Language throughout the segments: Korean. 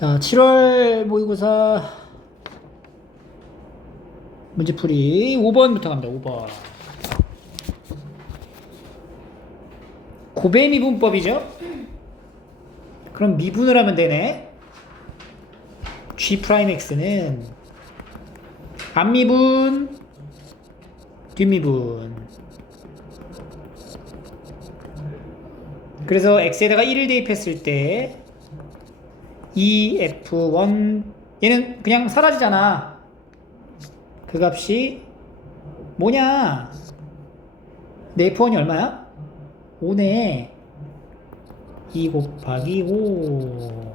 자, 7월 모의고사 문제풀이 5번부터 갑니다. 5번. 고배 미분법이죠? 그럼 미분을 하면 되네. G'X는 앞미분, 뒷미분. 그래서 X에다가 1을 대입했을 때 EF1 얘는 그냥 사라지잖아. 그 값이 뭐냐? 내 F1이 얼마야? 5네. 2 곱하기 5.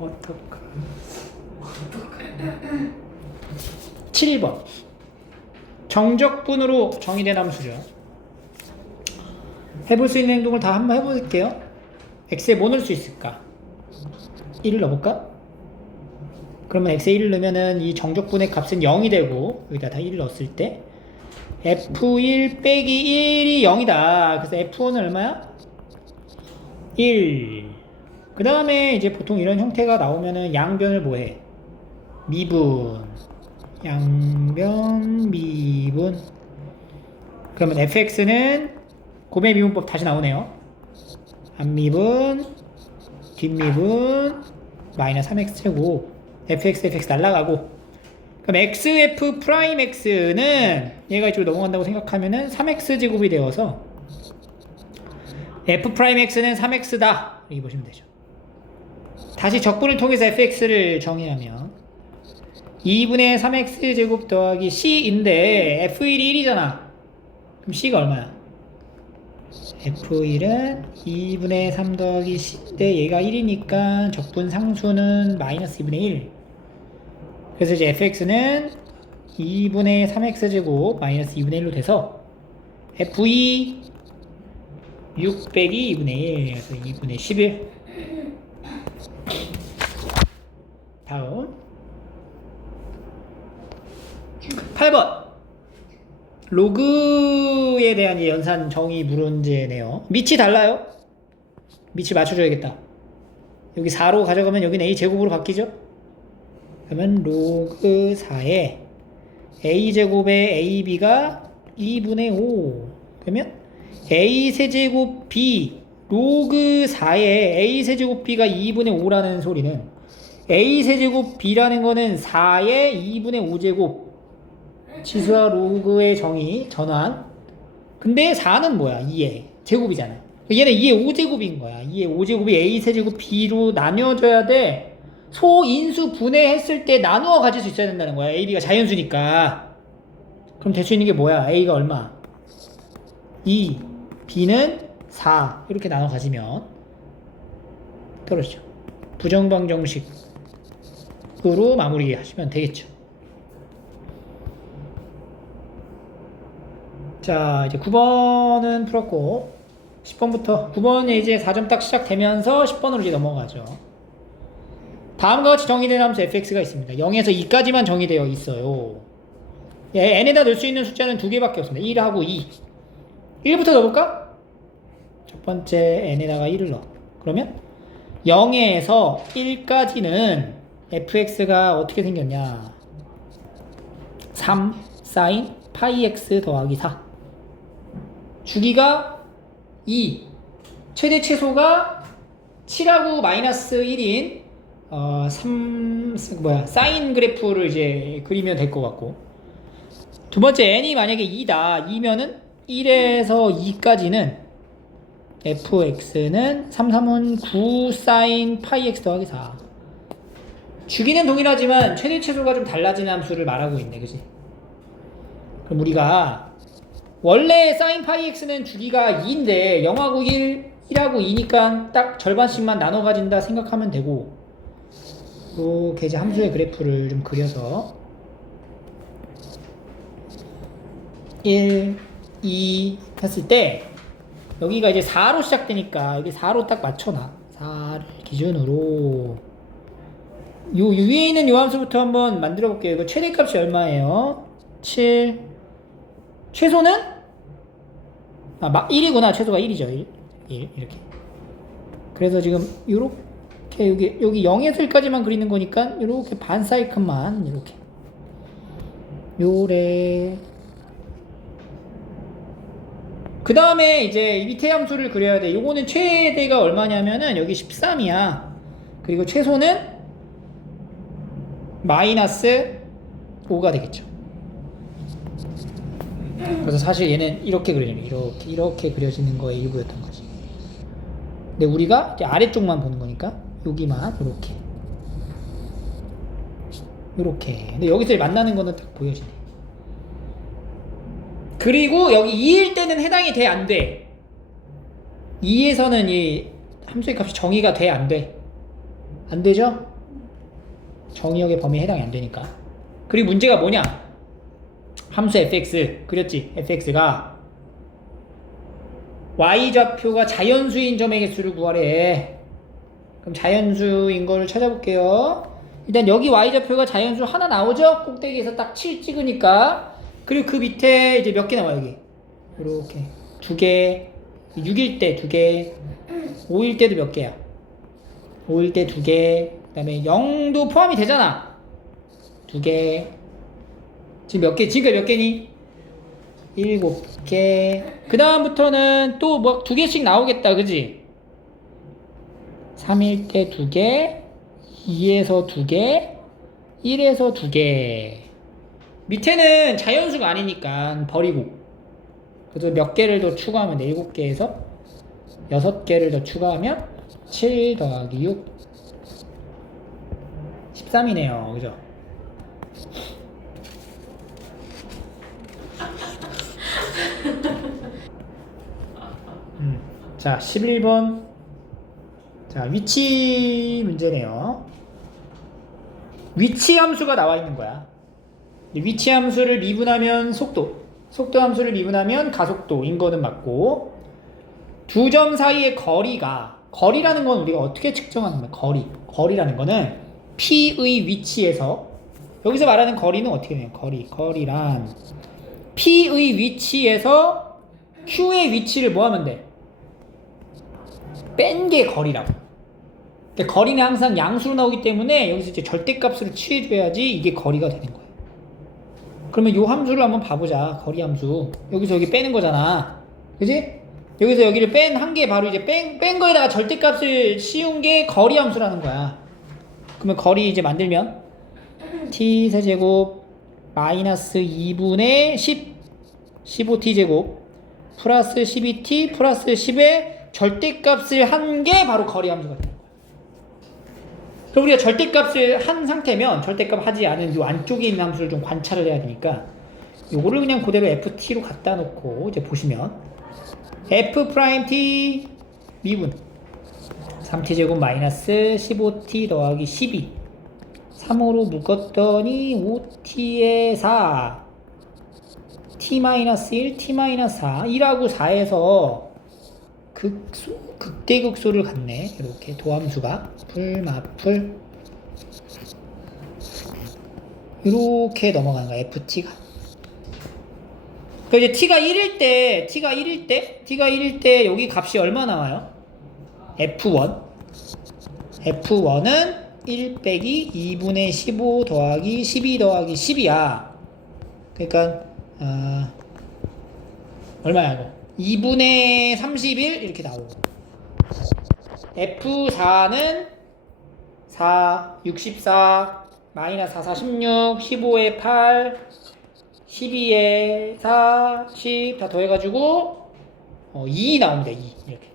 어떡하 7번 정적분으로 정의된 함수죠. 해볼 수 있는 행동을 다 한번 해볼게요. x에 뭐 넣을 수 있을까? 1을 넣어볼까? 그러면 x에 1을 넣으면은 이 정적분의 값은 0이 되고 여기다 다 1을 넣었을 때 f1 빼기 1이 0이다. 그래서 f1은 얼마야? 1. 그 다음에 이제 보통 이런 형태가 나오면은 양변을 뭐해? 미분. 양변 미분. 그러면 fx는 고배 미분법 다시 나오네요. 앞미분, 뒷미분, 마이너스 3x제곱. fx, fx 날라가고. 그럼 xf 프라임 x는 얘가 이쪽으로 넘어간다고 생각하면은 3x제곱이 되어서 f 프라임 x는 3x다. 이렇게 보시면 되죠. 다시 적분을 통해서 fx를 정의하면 2분의 3x제곱 더하기 c인데 f1이 1이잖아. 그럼 c가 얼마야? f1은 2분의 3 더하기 c인데 얘가 1이니까 적분 상수는 마이너스 2분의 1. 그래서 이제 fx는 2분의 3x제곱 마이너스 2분의 1로 돼서 f2 6 빼기 2분의 1. 그래서 2분의 11. 다음 8번 로그에 대한 연산 정의 물음제네요. 밑이 달라요. 밑을 맞춰줘야겠다. 여기 4로 가져가면 여기는 a제곱으로 바뀌죠. 그러면 로그 4에 a제곱에 ab가 2분의 5. 그러면 a세제곱 b 로그 4에 a세제곱 b가 2분의 5라는 소리는 a세제곱 b라는 거는 4의 2분의 5제곱 치수와 로그의 정의 전환. 근데 4는 뭐야? 2의 제곱이잖아. 얘는 2의 5제곱인 거야. 2의 5제곱이 a세제곱 b로 나뉘어져야 돼. 소인수 분해했을 때 나누어 가질 수 있어야 된다는 거야. a, b가 자연수니까. 그럼 될 수 있는 게 뭐야? a가 얼마? 2, b는 4 이렇게 나눠 가지면 떨어지죠. 부정방정식으로 마무리 하시면 되겠죠. 자, 이제 9번은 풀었고 10번부터 9번에 이제 4점 딱 시작되면서 10번으로 이제 넘어가죠. 다음과 같이 정의된 함수 fx가 있습니다. 0에서 2까지만 정의되어 있어요. n에다 넣을 수 있는 숫자는 두 개밖에 없습니다. 1하고 2. 1부터 넣어볼까? 첫 번째 n에다가 1을 넣어. 그러면 0에서 1까지는 fx가 어떻게 생겼냐? 3 sin 파이 x 더하기 4. 주기가 2. 최대 최소가 7하고 마이너스 1인 사인 그래프를 이제 그리면 될 것 같고. 두 번째 n이 만약에 2다. 2면은 1에서 2까지는 fx는 3, 3은 9 사인 파이 x 더하기 4. 주기는 동일하지만 최대 최소가 좀 달라지는 함수를 말하고 있네. 그지? 그럼 우리가 원래 sin 파이 x는 주기가 2인데 0하고 1, 1하고 2니까 딱 절반씩만 나눠 가진다 생각하면 되고, 이렇게 이제 함수의 그래프를 좀 그려서 1, 2 했을 때 여기가 이제 4로 시작되니까 여기 4로 딱 맞춰놔. 4를 기준으로 요 위에 있는 요 함수부터 한번 만들어 볼게요. 이거 최대값이 얼마예요? 7. 최소는 아, 1이구나. 최소가 1이죠. 1 이렇게. 그래서 지금 요렇게 여기 0에서 1까지만 그리는 거니까 요렇게 반 사이클만 이렇게 요래. 그 다음에 이제 이 밑에 함수를 그려야 돼. 요거는 최대가 얼마냐면은 여기 13이야. 그리고 최소는 마이너스 5가 되겠죠. 그래서 사실 얘는 이렇게 그려지는, 이렇게 그려지는 거의 일부였던 거지. 근데 우리가 이제 아래쪽만 보는 거니까 여기만 요렇게. 근데 여기서 만나는 거는 딱 보여지네. 그리고 여기 2일 때는 해당이 돼, 안 돼? 2에서는 이 함수의 값이 정의가 돼, 안 돼? 안 되죠? 정의역의 범위에 해당이 안 되니까. 그리고 문제가 뭐냐? 함수 fx 그렸지? fx가 y좌표가 자연수인 점의 개수를 구하래. 그럼 자연수인 걸 찾아볼게요. 일단 여기 y좌표가 자연수 하나 나오죠? 꼭대기에서 딱 7 찍으니까. 그리고 그 밑에 이제 몇 개 나와요, 여기. 이렇게 2개, 6일 때 2개, 5일 때도 몇 개야? 5일 때 2개, 그 다음에 0도 포함이 되잖아. 2개. 지금 몇 개? 지금까지 몇 개니? 7개. 그 다음부터는 또 뭐 2개씩 나오겠다, 그지? 3일 때 2개, 2에서 2개, 1에서 2개. 밑에는 자연수가 아니니까 버리고. 그래서 몇 개를 더 추가하면 7개에서 6개를 더 추가하면 7 더하기 6 13이네요. 그죠? 자, 11번. 자, 위치 문제네요. 위치 함수가 나와 있는 거야. 위치 함수를 미분하면 속도 함수를 미분하면 가속도인 거는 맞고, 두 점 사이의 거리라는 건 우리가 어떻게 측정하는 거야? 거리라는 거는 P의 위치에서, 여기서 말하는 거리는 어떻게 돼요? 거리란 P의 위치에서 Q의 위치를 뭐 하면 돼? 뺀 게 거리라고. 근데 거리는 항상 양수로 나오기 때문에 여기서 이제 절대값으로 취해줘야지 이게 거리가 되는 거예요. 그러면 요 함수를 한번 봐보자. 거리 함수. 여기서 여기 빼는 거잖아. 그지? 여기서 여기를 뺀 한 게 바로 이제 뺀 거에다가 절대값을 씌운 게 거리 함수라는 거야. 그러면 거리 이제 만들면 t 세제곱 마이너스 2분의 10 15t제곱 플러스 12t 플러스 10의 절대값을 한 게 바로 거리 함수가 되는 거야. 그럼 우리가 절대값을 한 상태면 절대값 하지 않은 이 안쪽에 있는 함수를 좀 관찰을 해야 되니까 요거를 그냥 그대로 ft로 갖다 놓고 이제 보시면 f't 미분 3t제곱 마이너스 15t 더하기 12 3으로 묶었더니 5t에 4 t-1 t-4 1하고 4에서 극대극소를 갖네. 이렇게 도함수가 풀마풀 이렇게 넘어가는 거야. ft가. 그 이제 t가 1일 때 여기 값이 얼마 나와요? f1은 1 빼기 2분의 15 더하기 12 더하기 10이야. 그러니까 얼마야 이거? 2분의 31 이렇게 나오고, F4는 4, 64, 마이너스 4, 4, 16, 15에 8, 12에 4, 10 다 더해가지고 2 나옵니다. 2 이렇게.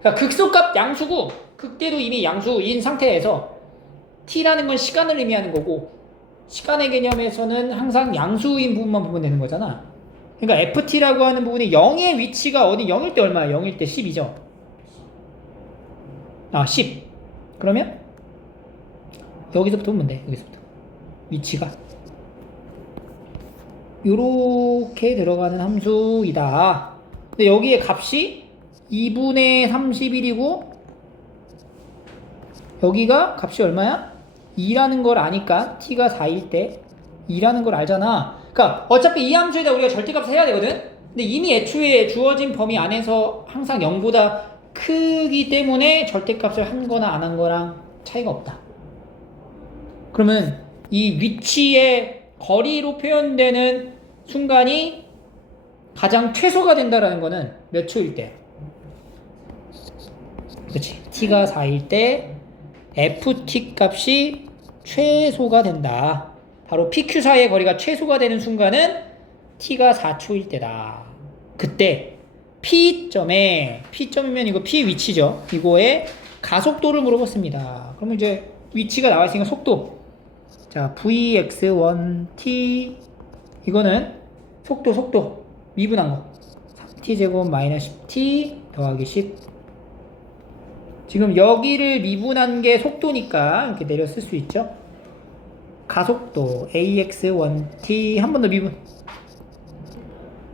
그러니까 극소값 양수고 극대도 이미 양수인 상태에서 t라는 건 시간을 의미하는 거고, 시간의 개념에서는 항상 양수인 부분만 보면 되는 거잖아. 그러니까 ft라고 하는 부분이 0의 위치가 어디 0일 때 얼마야? 0일 때 10이죠. 10. 그러면 여기서부터 보면 돼. 여기서부터 위치가 요렇게 들어가는 함수이다. 근데 여기에 값이 2분의 31이고 여기가 값이 얼마야? 2라는 걸 아니까 t가 4일 때 2라는 걸 알잖아. 그러니까 어차피 이 함수에다 우리가 절대값을 해야 되거든. 근데 이미 애초에 주어진 범위 안에서 항상 0보다 크기 때문에 절대값을 한 거나 안 한 거랑 차이가 없다. 그러면 이 위치의 거리로 표현되는 순간이 가장 최소가 된다라는 거는 몇 초일 때? 그렇지. t가 4일 때 ft 값이 최소가 된다. 바로 pq 사이의 거리가 최소가 되는 순간은 t가 4초일 때다. 그때 P점이면 이거 P 위치죠. 이거에 가속도를 물어봤습니다. 그러면 이제 위치가 나와 있으니까 속도. 자, vx1t 이거는 속도 미분한 거. 3t제곱 마이너스 10t 더하기 10. 지금 여기를 미분한 게 속도니까 이렇게 내려 쓸 수 있죠. 가속도 ax1t 한 번 더 미분.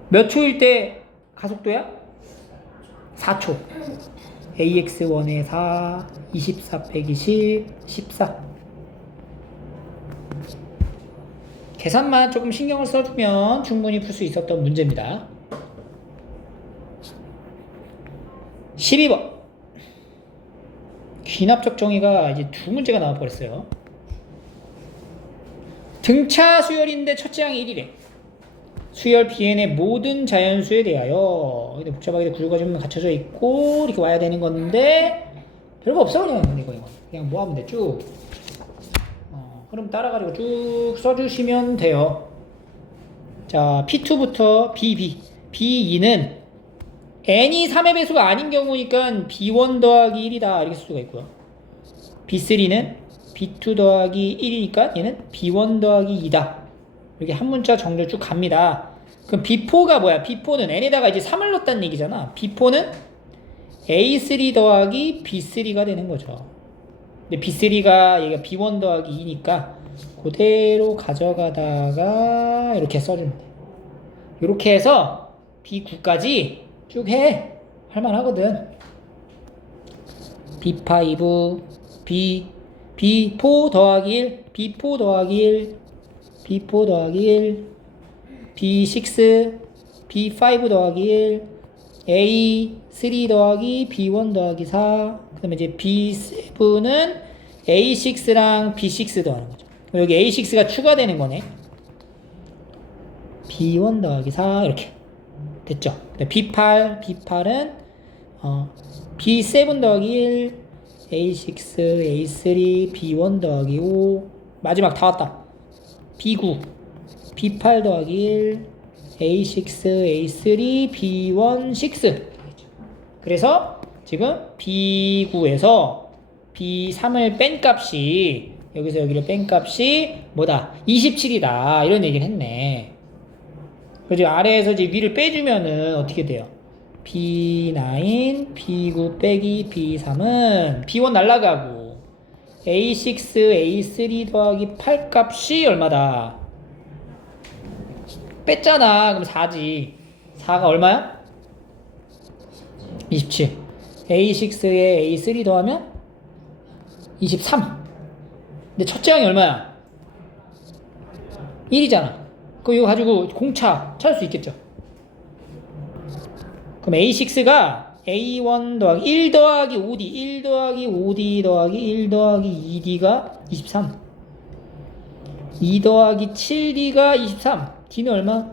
몇 초일 때 가속도야? 4초. ax1의 4, 24 빼기 10, 14. 계산만 조금 신경을 써주면 충분히 풀 수 있었던 문제입니다. 12번. 귀납적 정의가 이제 두 문제가 나와버렸어요. 등차 수열인데 첫째 항이 1이래. 수열 Bn의 모든 자연수에 대하여 복잡하게 구조가 좀 갖춰져 있고 이렇게 와야 되는 건데 별거 없어. 그냥 이거 그냥 뭐 하면 돼. 쭉 그럼 따라가지고 쭉 써주시면 돼요. 자, P2부터 B2는 n이 3의 배수가 아닌 경우니까 B1 더하기 1이다 이렇게 쓸 수가 있고요. B3는 B2 더하기 1이니까 얘는 B1 더하기 2다. 이렇게 한 문자 정도 쭉 갑니다. 그럼 B4가 뭐야? B4는 n에다가 이제 3을 넣었다는 얘기잖아. B4는 A3 더하기 B3가 되는 거죠. 근데 B3가 얘가 B1 더하기 2니까 그대로 가져가다가 이렇게 써주면 돼. 이렇게 해서 B9까지 쭉 해. 할만하거든. B5, B4 더하기 1, B4 더하기 1, B4 더하기 1, B6, B5 더하기 1, A3 더하기 B1 더하기 4, 그 다음에 이제 B7은 A6랑 B6 더하는 거죠. 여기 A6가 추가되는 거네. B1 더하기 4, 이렇게. 됐죠? B8은 B7 더하기 1, A6, A3, B1 더하기 5, 마지막 다 왔다. B9, B8 더하기 1, A6, A3, B1, 6. 그래서 지금 B9에서 B3을 뺀 값이 여기서 여기를 뺀 값이 뭐다? 27이다. 이런 얘기를 했네. 그래서 아래에서 이제 위를 빼주면은 어떻게 돼요? B9, B9 빼기 B3은 B1 날라가고 A6, A3 더하기 8 값이 얼마다? 뺐잖아. 그럼 4지. 4가 얼마야? 27. A6에 A3 더하면 23. 근데 첫째 항이 얼마야? 1이잖아. 그럼 이거 가지고 공차 찾을 수 있겠죠. 그럼 A6가 A1 더하기 1 더하기 5D 1 더하기 5D 더하기 1 더하기 2D가 23. 2 더하기 7D가 23. D는 얼마?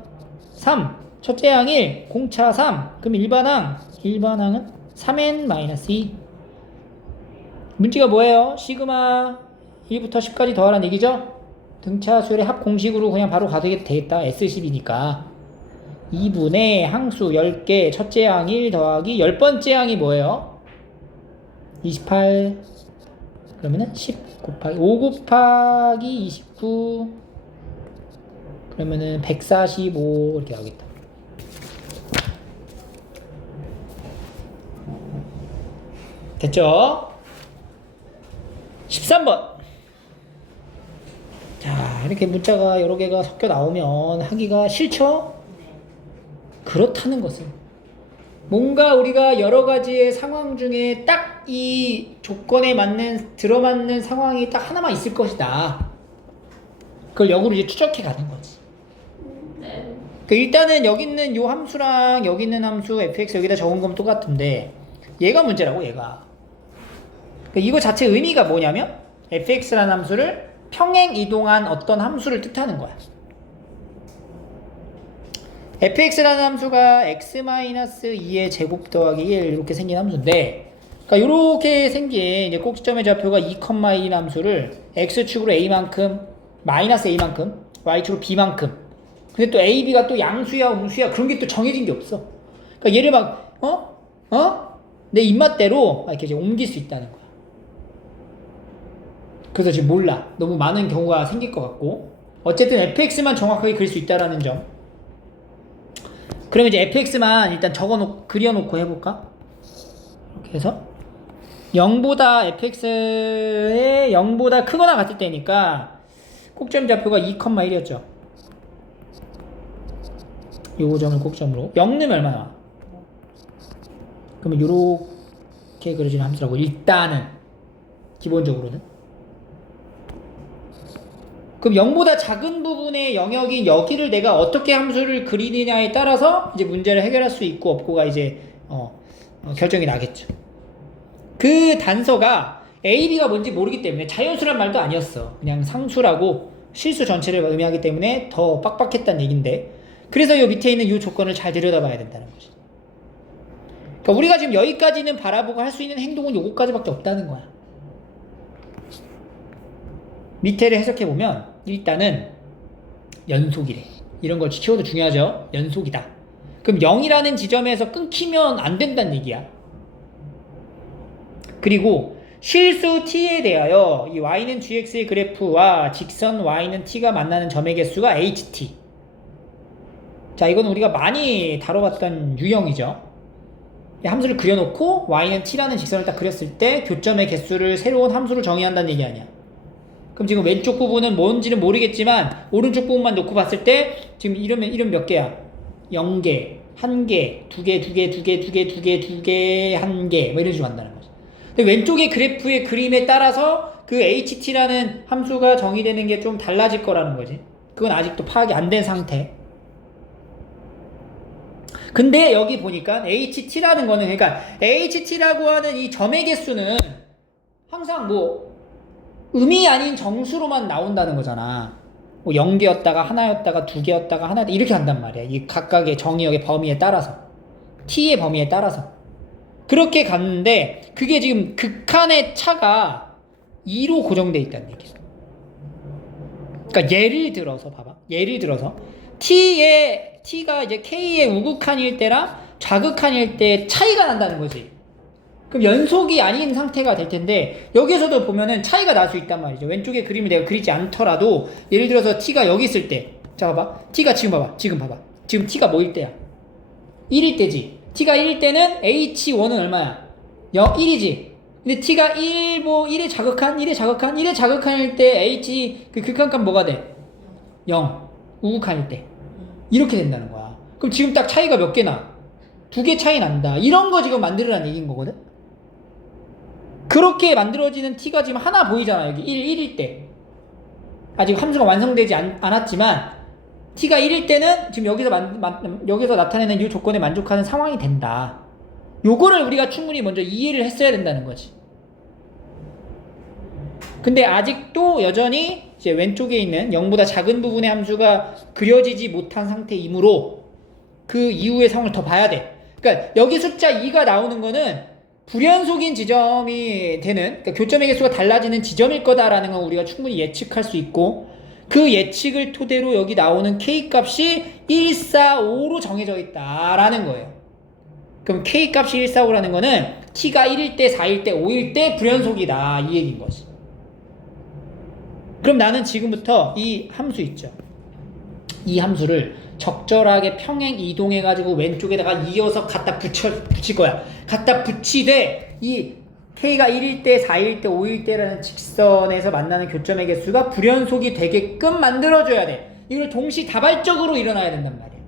3. 첫째 항 1 공차 3. 그럼 일반항은 3n-2. 문제가 뭐예요? 시그마 1부터 10까지 더하라는 얘기죠? 등차 수열의 합 공식으로 그냥 바로 가도 되겠다. S10이니까 2분의 항수 10개 첫째 항 1 더하기 10번째 항이 뭐예요? 28. 그러면은 10 곱하기 5 곱하기 29 그러면은 145 이렇게 나오겠다. 됐죠? 13번. 자, 이렇게 문자가 여러 개가 섞여 나오면 하기가 싫죠? 그렇다는 것은 뭔가 우리가 여러 가지의 상황 중에 딱 이 조건에 맞는 들어맞는 상황이 딱 하나만 있을 것이다. 그걸 역으로 이제 추적해 가는 거지. 네. 일단은 여기 있는 요 함수랑 여기 있는 함수 fx 여기다 적은 건 똑같은데 얘가 문제라고 얘가. 이거 자체 의미가 뭐냐면 fx라는 함수를 평행 이동한 어떤 함수를 뜻하는 거야. fx라는 함수가 x-2의 제곱 더하기 1 이렇게 생긴 함수인데, 그러니까 이렇게 생긴 이제 꼭지점의 좌표가 2,1인 함수를 x축으로 a만큼, 마이너스 a만큼, y축으로 b만큼. 근데 또 a, b가 또 양수야, 음수야 그런 게 또 정해진 게 없어. 그러니까 얘를 막 내 입맛대로 이렇게 이제 옮길 수 있다는 거야. 그래서 지금 몰라. 너무 많은 경우가 생길 것 같고. 어쨌든 fx만 정확하게 그릴 수 있다라는 점. 그러면 이제 fx만 일단 그려놓고 해볼까? 이렇게 해서 0보다 fx의 0보다 크거나 같을 때니까 꼭지점 좌표가 2,1이었죠. 요 점을 꼭점으로 0 넣으면 얼마나? 그러면 요렇게 그려지는 함수라고 일단은 기본적으로는. 그럼 0보다 작은 부분의 영역인 여기를 내가 어떻게 함수를 그리느냐에 따라서 이제 문제를 해결할 수 있고 없고가 이제 결정이 나겠죠. 그 단서가 A, B가 뭔지 모르기 때문에 자연수란 말도 아니었어. 그냥 상수라고 실수 전체를 의미하기 때문에 더 빡빡했다는 얘긴데, 그래서 요 밑에 있는 요 조건을 잘 들여다봐야 된다는 거지. 그러니까 우리가 지금 여기까지는 바라보고 할 수 있는 행동은 요거까지밖에 없다는 거야. 밑에를 해석해보면 일단은 연속이래. 이런 걸 키워도 중요하죠. 연속이다. 그럼 0이라는 지점에서 끊기면 안 된다는 얘기야. 그리고 실수 t에 대하여 이 y는 gx의 그래프와 직선 y는 t가 만나는 점의 개수가 ht. 자, 이건 우리가 많이 다뤄봤던 유형이죠. 함수를 그려놓고 y는 t라는 직선을 딱 그렸을 때 교점의 개수를 새로운 함수로 정의한다는 얘기 아니야. 그럼 지금 왼쪽 부분은 뭔지는 모르겠지만 오른쪽 부분만 놓고 봤을 때 지금 이름 몇 개야? 0개, 1개, 2개, 2개, 2개, 2개, 2개, 2개, 1개 뭐 이런 식으로 간다는 거죠. 근데 왼쪽의 그래프의 그림에 따라서 그 ht라는 함수가 정의되는 게 좀 달라질 거라는 거지. 그건 아직도 파악이 안 된 상태. 근데 여기 보니까 ht라는 거는, 그러니까 ht라고 하는 이 점의 개수는 항상 뭐 음이 아닌 정수로만 나온다는 거잖아. 뭐 0개였다가 하나였다가 2개였다가 하나였다 이렇게 한단 말이야. 이 각각의 정의역의 범위에 따라서, t의 범위에 따라서 그렇게 갔는데, 그게 지금 극한의 차가 2로 고정돼 있다는 얘기야. 그러니까 예를 들어서 봐봐. 예를 들어서 t가 이제 k의 우극한일 때랑 좌극한일 때 차이가 난다는 거지. 그럼 연속이 아닌 상태가 될 텐데, 여기서도 보면은 차이가 날 수 있단 말이죠. 왼쪽에 그림을 내가 그리지 않더라도 예를 들어서 t가 여기 있을 때, 자 봐봐. t가 지금 봐봐. 지금 t가 뭐일 때야? 1일 때지. t가 1일 때는 h1은 얼마야? 1이지. 근데 t가 1의 자극한일 때 h 그 극한값 뭐가 돼? 0. 우극한일 때. 이렇게 된다는 거야. 그럼 지금 딱 차이가 몇 개나? 2개 차이 난다. 이런 거 지금 만들으라는 얘기인 거거든? 그렇게 만들어지는 t가 지금 하나 보이잖아. 여기 1일 때. 아직 함수가 완성되지 않았지만 t가 1일 때는 지금 여기서 나타내는 이 조건에 만족하는 상황이 된다. 요거를 우리가 충분히 먼저 이해를 했어야 된다는 거지. 근데 아직도 여전히 이제 왼쪽에 있는 0보다 작은 부분의 함수가 그려지지 못한 상태이므로 그 이후의 상황을 더 봐야 돼. 그러니까 여기 숫자 2가 나오는 거는 불연속인 지점이 되는, 그러니까 교점의 개수가 달라지는 지점일 거다라는 건 우리가 충분히 예측할 수 있고, 그 예측을 토대로 여기 나오는 K값이 1, 4, 5로 정해져 있다라는 거예요. 그럼 K값이 1, 4, 5라는 거는 T가 1일 때, 4일 때, 5일 때 불연속이다 이 얘기인 거지. 그럼 나는 지금부터 이 함수 있죠. 이 함수를 적절하게 평행 이동해가지고 왼쪽에다가 이어서 갖다 붙일 거야. 갖다 붙이되 이 K가 1일 때, 4일 때, 5일 때라는 직선에서 만나는 교점의 개수가 불연속이 되게끔 만들어줘야 돼. 이걸 동시다발적으로 일어나야 된단 말이야.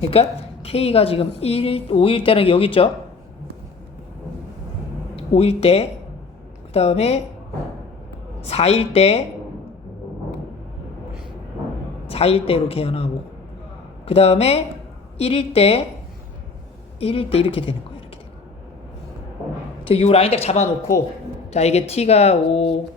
그러니까 K가 지금 5일 때라는 게 여기 있죠. 5일 때, 그 다음에 4일 때 이렇게 하나 보고, 그 다음에 1일 때 이렇게 되는 거야. 이렇게 되는 거야. 요 라인 딱 잡아놓고, 자, 이게 t가 5,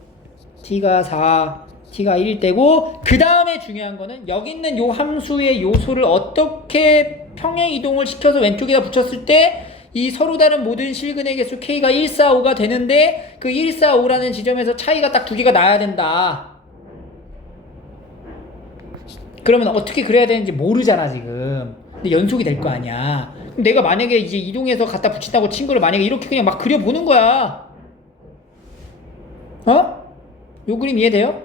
t가 4, t가 1일 때고, 그 다음에 중요한 거는 여기 있는 요 함수의 요소를 어떻게 평행 이동을 시켜서 왼쪽에다 붙였을 때 이 서로 다른 모든 실근의 개수 k가 1, 4, 5가 되는데, 그 1, 4, 5라는 지점에서 차이가 딱 두 개가 나야 된다. 그러면 어떻게 그래야 되는지 모르잖아 지금. 근데 연속이 될 거 아니야. 그럼 내가 만약에 이제 이동해서 갖다 붙인다고 친 거를 만약에 이렇게 그냥 막 그려보는 거야. 어? 요 그림 이해돼요?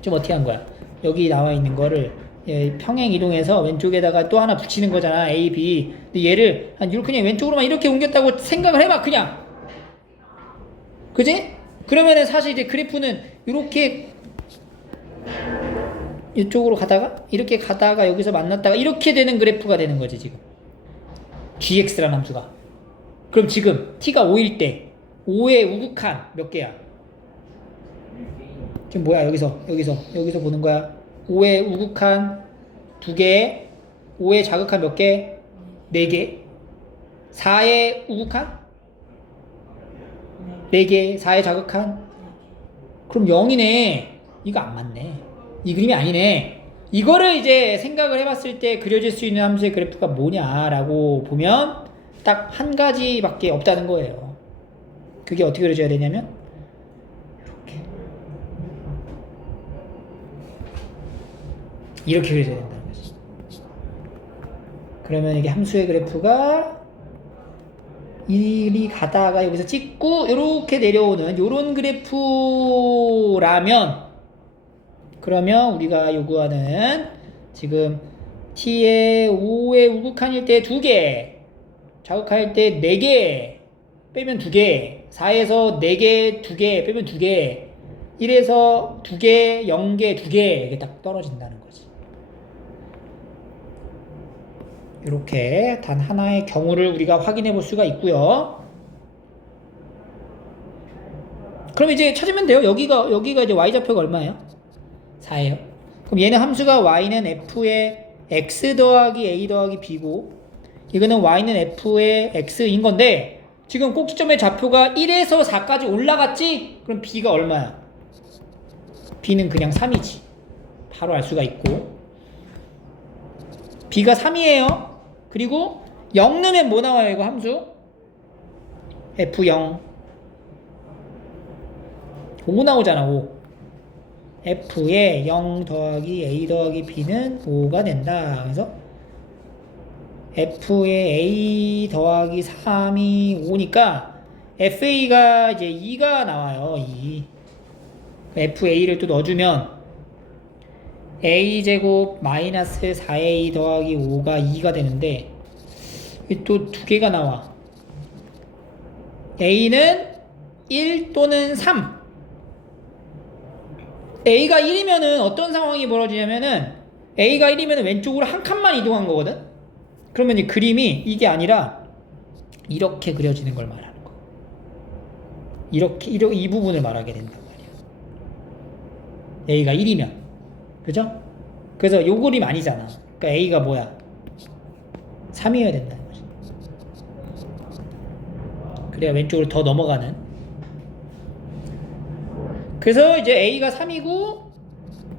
좀 어떻게 한 거야? 여기 나와 있는 거를 평행 이동해서 왼쪽에다가 또 하나 붙이는 거잖아. A, B. 근데 얘를 그냥 왼쪽으로만 이렇게 옮겼다고 생각을 해봐. 그냥. 그지? 그러면은 사실 이제 그래프는 이렇게 이쪽으로 가다가 이렇게 가다가 여기서 만났다가 이렇게 되는 그래프가 되는 거지 지금. gx라는 함수가. 그럼 지금 t가 5일 때 5의 우극한 몇 개야? 지금 뭐야? 여기서 보는 거야. 5의 우극한 2개, 5의 자극한 몇 개? 4개. 4의 우극한 4개, 4의 자극한. 그럼 0이네. 이거 안 맞네. 이 그림이 아니네. 이거를 이제 생각을 해봤을 때 그려질 수 있는 함수의 그래프가 뭐냐라고 보면 딱 한 가지밖에 없다는 거예요. 그게 어떻게 그려져야 되냐면 이렇게 그려져야 된다는 거지. 그러면 이게 함수의 그래프가 이리 가다가 여기서 찍고 이렇게 내려오는 요런 그래프라면, 그러면 우리가 요구하는 지금 t의 5의 우극한일 때 2개, 자극할 때 4개 빼면 2개, 4에서 4개 2개 빼면 2개, 1에서 2개 0개 2개 이게 딱 떨어진다는 거지. 이렇게 단 하나의 경우를 우리가 확인해 볼 수가 있고요. 그럼 이제 찾으면 돼요. 여기가 이제 y좌표가 얼마예요? 4예요. 그럼 얘는 함수가 y는 f의 x 더하기 a 더하기 b고, 이거는 y는 f의 x인 건데, 지금 꼭지점의 좌표가 1에서 4까지 올라갔지? 그럼 b가 얼마야? b는 그냥 3이지. 바로 알 수가 있고, b가 3이에요. 그리고 0 넣으면 뭐 나와요? 이거 함수 f0 5 나오잖아. 5. f의 0 더하기 a 더하기 b는 5가 된다. 그래서 f의 a 더하기 3이 5니까 fa가 이제 2가 나와요. 2. fa를 또 넣어주면 a제곱 마이너스 4a 더하기 5가 2가 되는데, 또 두 개가 나와. a는 1 또는 3. a가 1이면은 어떤 상황이 벌어지냐면은, a가 1이면은 왼쪽으로 한 칸만 이동한 거거든? 그러면 이 그림이 이게 아니라 이렇게 그려지는 걸 말하는 거. 이렇게 이 부분을 말하게 된단 말이야. a가 1이면. 그죠? 그래서 요 그림 아니잖아. 그러니까 a가 뭐야? 3이어야 된다는 거지. 그래야 왼쪽으로 더 넘어가는. 그래서 이제 a가 3이고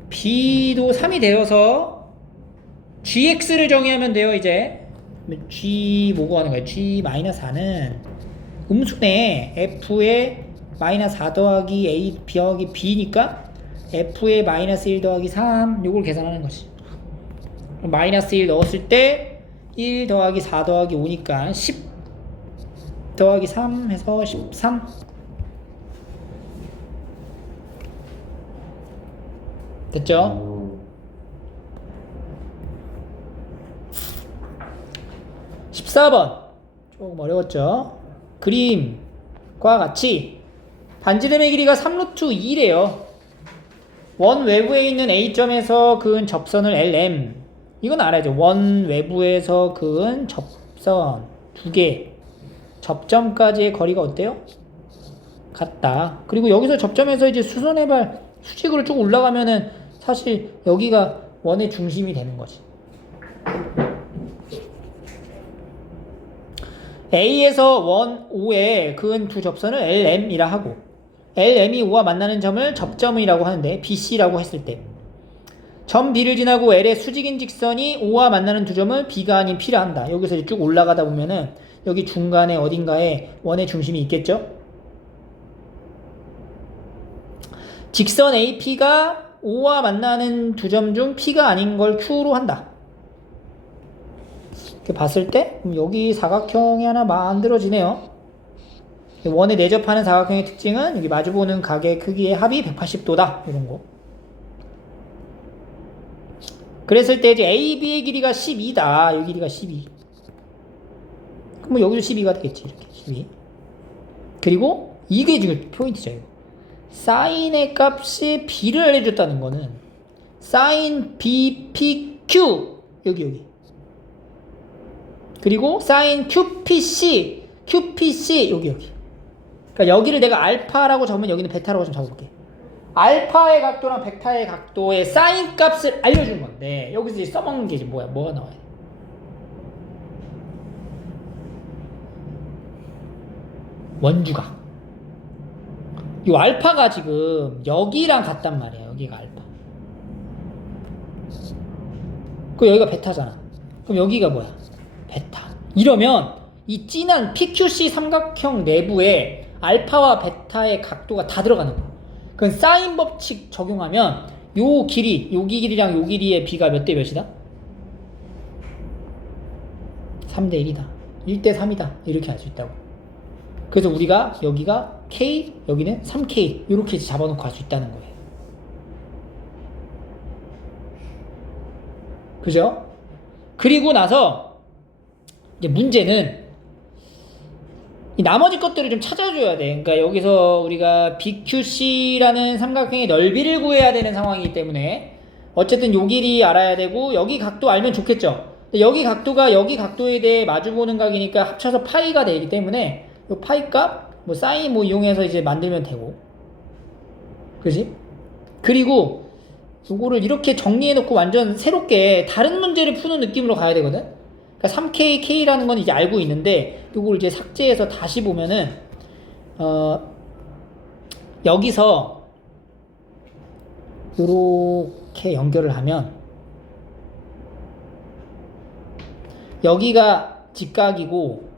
b도 3이 되어서 gx를 정의하면 돼요. 이제 g 뭐고 하는 거야? g-4는 음수네. f의 마이너스 4 더하기 a 더하기 b니까 f의 마이너스 1 더하기 3 요걸 계산하는 거지. 마이너스 1 넣었을 때 1 더하기 4 더하기 5니까 10 더하기 3 해서 13. 됐죠? 14번 조금 어려웠죠? 그림과 같이 반지름의 길이가 3루트 2래요. 원 외부에 있는 A점에서 그은 접선을 LM. 이건 알아야죠. 원 외부에서 그은 접선 2개. 접점까지의 거리가 어때요? 같다. 그리고 여기서 접점에서 이제 수선해발 수직으로 쭉 올라가면은 사실 여기가 원의 중심이 되는 거지. A에서 5에 그은 두 접선을 LM이라 하고 LM이 5와 만나는 점을 접점이라고 하는데 BC라고 했을 때 점 B를 지나고 L의 수직인 직선이 O와 만나는 두 점을 B가 아닌 P라 한다. 여기서 이제 쭉 올라가다 보면은 여기 중간에 어딘가에 원의 중심이 있겠죠? 직선 AP가 O와 만나는 두 점 중 P가 아닌 걸 Q로 한다. 이렇게 봤을 때 여기 사각형이 하나 만들어지네요. 원에 내접하는 사각형의 특징은 여기 마주보는 각의 크기의 합이 180도다. 이런 거. 그랬을 때 이제 AB의 길이가 12다. 여기 길이가 12. 그럼 여기도 12가 되겠지. 이렇게 12. 그리고 이게 지금 포인트죠. 이거. 사인의 값이 B를 알려줬다는 거는 사인 BPQ 여기 그리고 사인 QPC 여기 그러니까 여기를 내가 알파라고 적으면 여기는 베타라고 좀 적어볼게. 알파의 각도랑 베타의 각도의 사인 값을 알려준 건데 여기서 이제 써먹는 게 이제 뭐가 나와야 돼? 원주각. 이 알파가 지금 여기랑 같단 말이야. 여기가 알파. 그럼 여기가 베타잖아. 그럼 여기가 뭐야? 베타. 이러면 이 진한 PQC 삼각형 내부에 알파와 베타의 각도가 다 들어가는 거야. 그럼 사인 법칙 적용하면 요 길이, 여기 길이랑 요 길이의 비가 몇 대 몇이다? 3대 1이다. 1대 3이다. 이렇게 할 수 있다고. 그래서 우리가 여기가 K, 여기는 3K 이렇게 잡아놓고 할 수 있다는 거예요. 그죠? 그리고 나서 이제 문제는 이 나머지 것들을 좀 찾아줘야 돼. 그러니까 여기서 우리가 BQC라는 삼각형의 넓이를 구해야 되는 상황이기 때문에 어쨌든 요 길이 알아야 되고 여기 각도 알면 좋겠죠. 여기 각도가 여기 각도에 대해 마주보는 각이니까 합쳐서 파이가 되기 때문에 요 파이 값 뭐 사인 뭐 이용해서 이제 만들면 되고, 그지? 그리고 요거를 이렇게 정리해 놓고 완전 새롭게 다른 문제를 푸는 느낌으로 가야 되거든. 그러니까 3K, K라는 건 이제 알고 있는데 요걸 이제 삭제해서 다시 보면은 여기서 요렇게 연결을 하면 여기가 직각이고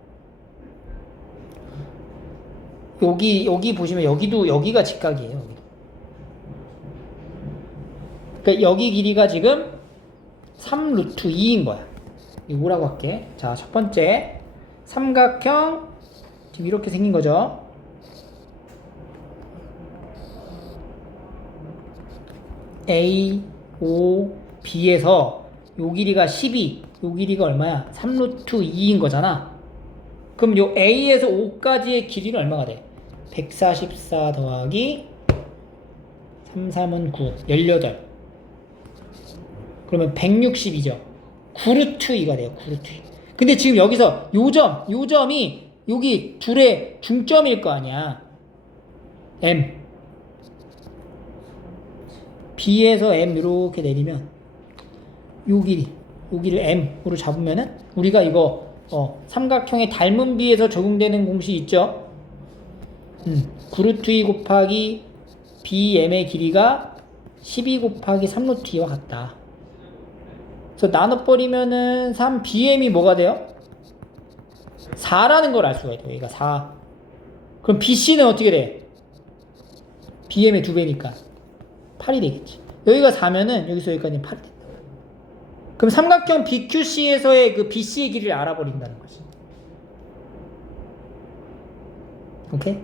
여기 보시면 여기가 직각이에요. 여기도. 그러니까 여기 길이가 지금 3루트 2인 거야. 이거 뭐라고 할게. 자, 첫 번째 삼각형 지금 이렇게 생긴 거죠. A, O, B에서 요 길이가 12, 요 길이가 얼마야? 3루트 2인 거잖아. 그럼 요 A에서 O까지의 길이는 얼마가 돼? 144 더하기 3, 3은 9, 18. 그러면 162죠. 9루트 2가 돼요. 9루트 2. 근데 지금 여기서 요 점이 여기 둘의 중점일 거 아니야. M. B에서 M 이렇게 내리면 요 길이를 M으로 잡으면은 우리가 이거 삼각형의 닮은 비에서 적용되는 공식 있죠? 9루트 2 곱하기 BM의 길이가 12 곱하기 3루트 2와 같다. 그래서 나눠버리면은 3BM이 뭐가 돼요? 4라는 걸 알 수가 있어요. 여기가 4. 그럼 BC는 어떻게 돼? BM의 2배니까 8이 되겠지. 여기가 4면은 여기서 여기까지는 8이 된다. 그럼 삼각형 BQC에서의 그 BC의 길이를 알아버린다는 거지. 오케이?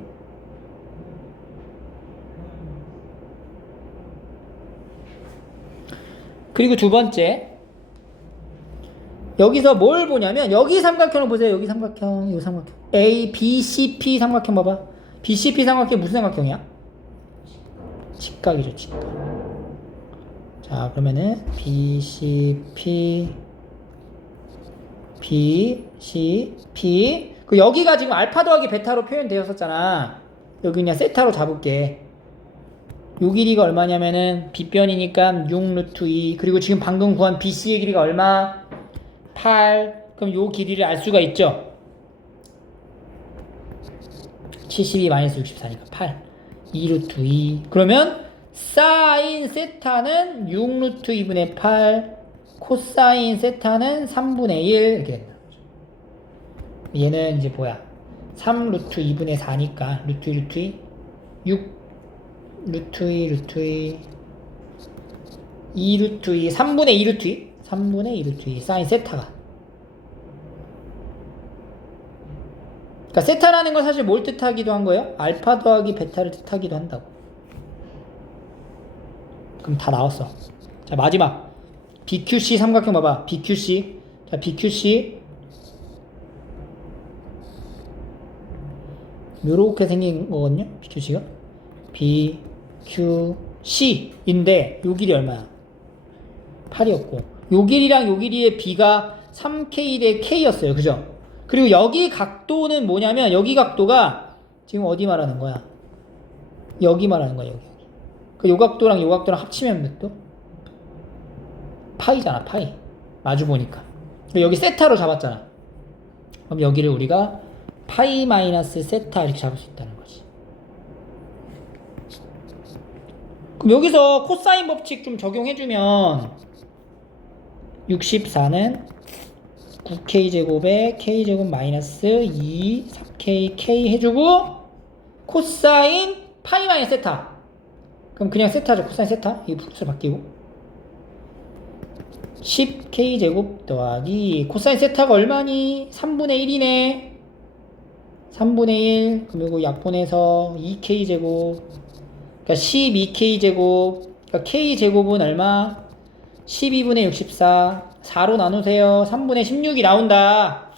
그리고 두 번째, 여기서 뭘 보냐면 여기 삼각형을 보세요. 여기 삼각형, 이 삼각형 A, B, C, P 삼각형 봐봐. B, C, P 삼각형 무슨 삼각형이야? 직각이죠. 직각. 자, 그러면은 B, C, P B, C, P 그 여기가 지금 알파 더하기 베타로 표현되었었잖아. 여기 그냥 세타로 잡을게. 요 길이가 얼마냐면은 B변이니까 6루트 2 그리고 지금 방금 구한 BC의 길이가 얼마? 8. 그럼 요 길이를 알 수가 있죠. 72 마이너스 64니까 8. 2 루트 2. 그러면 사인 세타는 6 루트 2분의 8. 코사인 세타는 3분의 1. 이렇게 된다. 얘는 이제 뭐야? 3 루트 2분의 4니까 루트 2 루트 2. 6 루트 2 루트 2. 2 루트 2. 3분의 2 루트 2. 3분의 2 루트 2. 사인 세타가. 그러니까 세타라는 건 사실 뭘 뜻하기도 한 거예요? 알파 더하기 베타를 뜻하기도 한다고. 그럼 다 나왔어. 자, 마지막 BQC 삼각형 봐봐. BQC. 자, BQC 요렇게 생긴 거거든요. BQC가 BQC인데 요 길이 얼마야? 8이었고 요 길이랑 요 길이의 B가 3K 대 K였어요. 그죠? 그리고 여기 각도는 뭐냐면 여기 각도가 지금 어디 말하는 거야? 여기 말하는 거야. 여기. 그 요 각도랑 요 각도랑 합치면 몇 도? 파이잖아. 파이. 마주 보니까. 여기 세타로 잡았잖아. 그럼 여기를 우리가 파이 마이너스 세타 이렇게 잡을 수 있다는 거지. 그럼 여기서 코사인 법칙 좀 적용해주면 64는 9k제곱에 k제곱 마이너스 2 3k k 해주고 코사인 파이 마이너스 세타. 그럼 그냥 세타죠. 코사인 세타. 이 플러스로 바뀌고 10k제곱 더하기 코사인 세타가 얼마니? 3분의 1이네. 3분의 1. 그럼 이거 약분해서 2k제곱. 그러니까 12k제곱. 그러니까 k제곱은 얼마? 12분의 64. 4로 나누세요. 3분의 16이 나온다.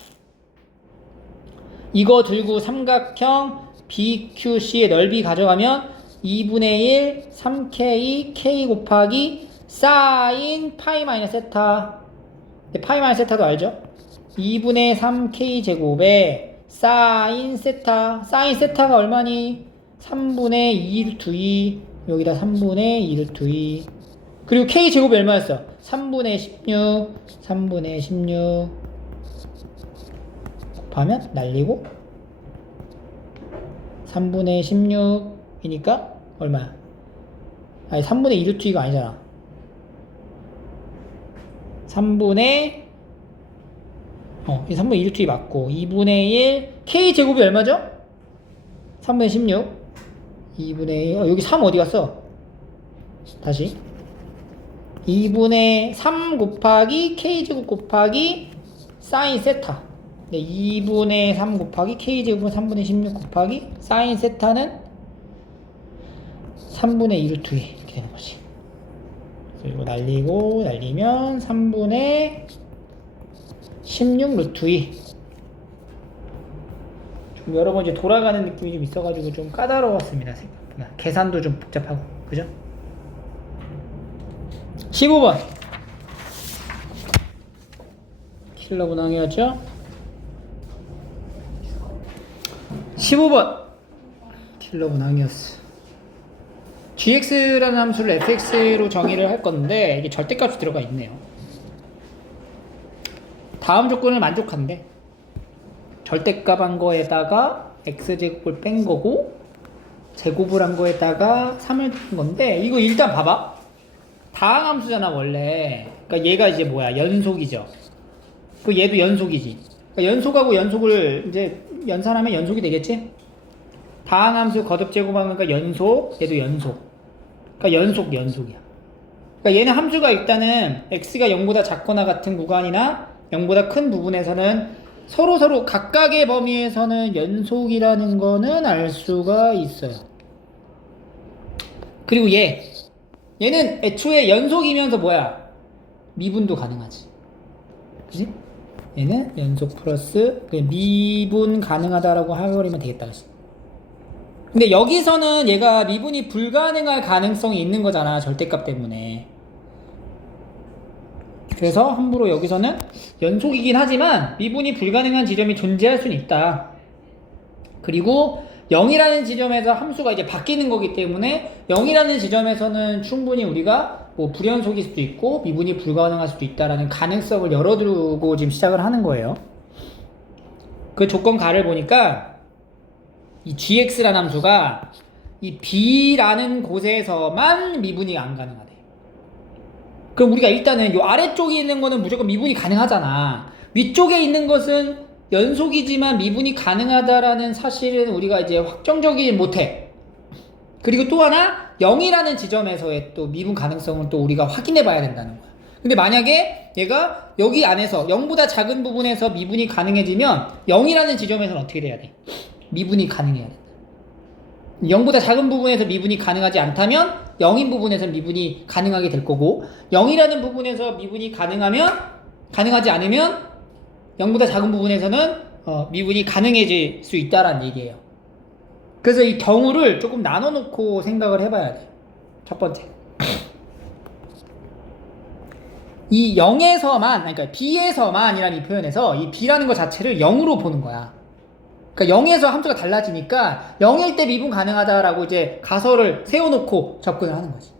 이거 들고 삼각형 BQC의 넓이 가져가면 2분의 1 3K K 곱하기 사인 파이 마이너스 세타. 파이 마이너스 세타도 알죠? 2분의 3K 제곱에 사인 세타. 사인 세타가 얼마니? 3분의 2 루트 2. 여기다 3분의 2 루트 2. 그리고 K 제곱이 얼마였어? 3분의 16. 3분의 16 곱하면 날리고 3분의 16이니까 얼마야? 아니 3분의 2 루트 2가 아니잖아. 3분의 2 루트 2 맞고 2분의 1 K 제곱이 얼마죠? 3분의 16 2분의 1 여기 3 어디 갔어? 다시 2분의 3 곱하기 K제곱 곱하기 사인 세타. 2분의 3 곱하기 K제곱은 3분의 16 곱하기 사인 세타는 3분의 2 루트 2 이렇게 되는 거지. 그리고 날리면 3분의 16 루트 2. 좀 여러 번 이제 돌아가는 느낌이 좀 있어가지고 좀 까다로웠습니다. 생각보다. 계산도 좀 복잡하고. 그죠? 15번 킬러 분항이었죠? 15번 킬러 분항이었어. gx라는 함수를 fx로 정의를 할 건데 이게 절대값이 들어가 있네요. 다음 조건을 만족한대. 절대값 한 거에다가 x제곱을 뺀 거고 제곱을 한 거에다가 3을 뺀 건데 이거 일단 봐봐. 다항함수잖아 원래. 그러니까 얘가 이제 뭐야? 연속이죠. 그 얘도 연속이지. 그러니까 연속하고 연속을 이제 연산하면 연속이 되겠지? 다항함수 거듭 제곱하면 그러니까 연속, 얘도 연속. 그러니까 연속이야. 그러니까 얘는 함수가 일단은 x가 0보다 작거나 같은 구간이나 0보다 큰 부분에서는 서로 각각의 범위에서는 연속이라는 거는 알 수가 있어요. 그리고 얘는 애초에 연속이면서 뭐야? 미분도 가능하지. 그치? 얘는 연속 플러스 미분 가능하다라고 해버리면 되겠다. 그치? 근데 여기서는 얘가 미분이 불가능할 가능성이 있는 거잖아. 절대값 때문에. 그래서 함부로 여기서는 연속이긴 하지만 미분이 불가능한 지점이 존재할 수는 있다. 그리고 0이라는 지점에서 함수가 이제 바뀌는 거기 때문에 0이라는 지점에서는 충분히 우리가 뭐 불연속일 수도 있고 미분이 불가능할 수도 있다라는 가능성을 열어두고 지금 시작을 하는 거예요. 그 조건 가를 보니까 이 gx라는 함수가 이 b라는 곳에서만 미분이 안 가능하대. 그럼 우리가 일단은 이 아래쪽에 있는 거는 무조건 미분이 가능하잖아. 위쪽에 있는 것은 연속이지만 미분이 가능하다라는 사실은 우리가 이제 확정적이지 못해. 그리고 또 하나 0이라는 지점에서의 또 미분 가능성은 또 우리가 확인해 봐야 된다는 거야. 근데 만약에 얘가 여기 안에서 0보다 작은 부분에서 미분이 가능해지면 0이라는 지점에서는 어떻게 돼야 돼? 미분이 가능해야 된다. 0보다 작은 부분에서 미분이 가능하지 않다면 0인 부분에서 미분이 가능하게 될 거고 0이라는 부분에서 미분이 가능하지 않으면 0보다 작은 부분에서는 미분이 가능해질 수 있다라는 얘기예요. 그래서 이 경우를 조금 나눠놓고 생각을 해봐야 돼요. 첫 번째, 이 0에서만, 그러니까 b에서만이라는 이 표현에서 이 b라는 것 자체를 0으로 보는 거야. 그러니까 0에서 함수가 달라지니까 0일 때 미분 가능하다라고 이제 가설을 세워놓고 접근을 하는 거지.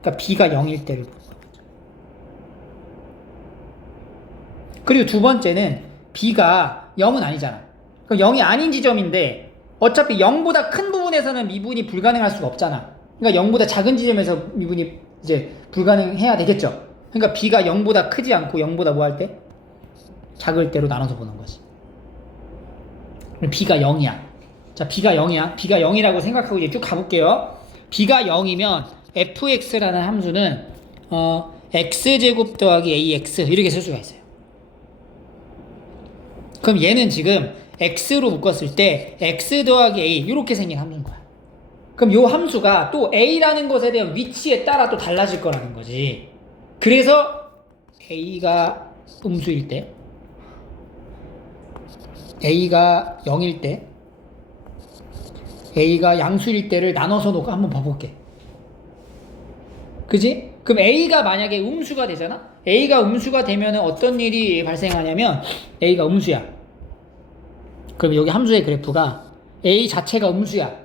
그러니까 b가 0일 때를 보는 거죠. 그리고 두 번째는 b가 0은 아니잖아. 그럼 0이 아닌 지점인데 어차피 0보다 큰 부분에서는 미분이 불가능할 수가 없잖아. 그러니까 0보다 작은 지점에서 미분이 이제 불가능해야 되겠죠. 그러니까 b가 0보다 크지 않고 0보다 뭐 할 때? 작을 때로 나눠서 보는 거지. b가 0이야. 자, b가 0이야. b가 0이라고 생각하고 이제 쭉 가볼게요. b가 0이면 fx라는 함수는 x제곱 더하기 ax 이렇게 쓸 수가 있어요. 그럼 얘는 지금 x로 묶었을 때 x 더하기 a 이렇게 생긴 함수인 거야. 그럼 이 함수가 또 a라는 것에 대한 위치에 따라 또 달라질 거라는 거지. 그래서 a가 음수일 때, a가 0일 때, a가 양수일 때를 나눠서 놓고 한번 봐볼게. 그지? 그럼 a가 만약에 음수가 되잖아? a가 음수가 되면 어떤 일이 발생하냐면 a가 음수야. 그럼 여기 함수의 그래프가 a 자체가 음수야.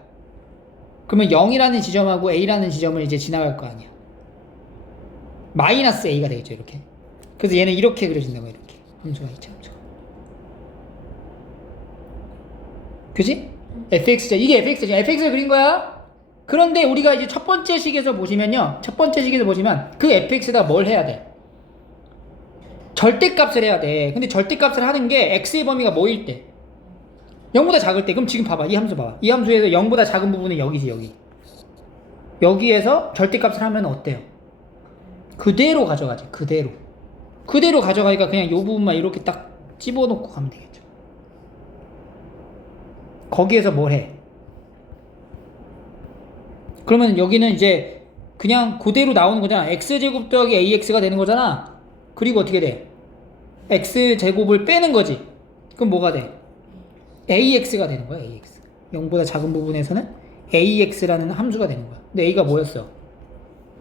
그러면 0이라는 지점하고 a라는 지점을 이제 지나갈 거 아니야. 마이너스 a가 되겠죠, 이렇게. 그래서 얘는 이렇게 그려진다고, 이렇게. 함수가 있죠, 함수가. 그지? fx죠. 이게 fx죠. fx를 그린 거야. 그런데 우리가 이제 첫 번째 식에서 보시면요. 첫 번째 식에서 보시면 그 fx에다 뭘 해야 돼? 절대값을 해야 돼. 근데 절대값을 하는 게 x의 범위가 뭐일 때? 0보다 작을 때. 그럼 지금 봐봐. 이 함수 봐봐. 이 함수에서 0보다 작은 부분은 여기지, 여기. 여기에서 절대값을 하면 어때요? 그대로 가져가지, 그대로. 그대로 가져가니까 그냥 이 부분만 이렇게 딱 집어넣고 가면 되겠죠. 거기에서 뭘 해? 그러면 여기는 이제 그냥 그대로 나오는 거잖아. x제곱 더하기 ax가 되는 거잖아. 그리고 어떻게 돼? x제곱을 빼는 거지. 그럼 뭐가 돼? ax가 되는 거야, ax. 0보다 작은 부분에서는 ax라는 함수가 되는 거야. 근데 a가 뭐였어?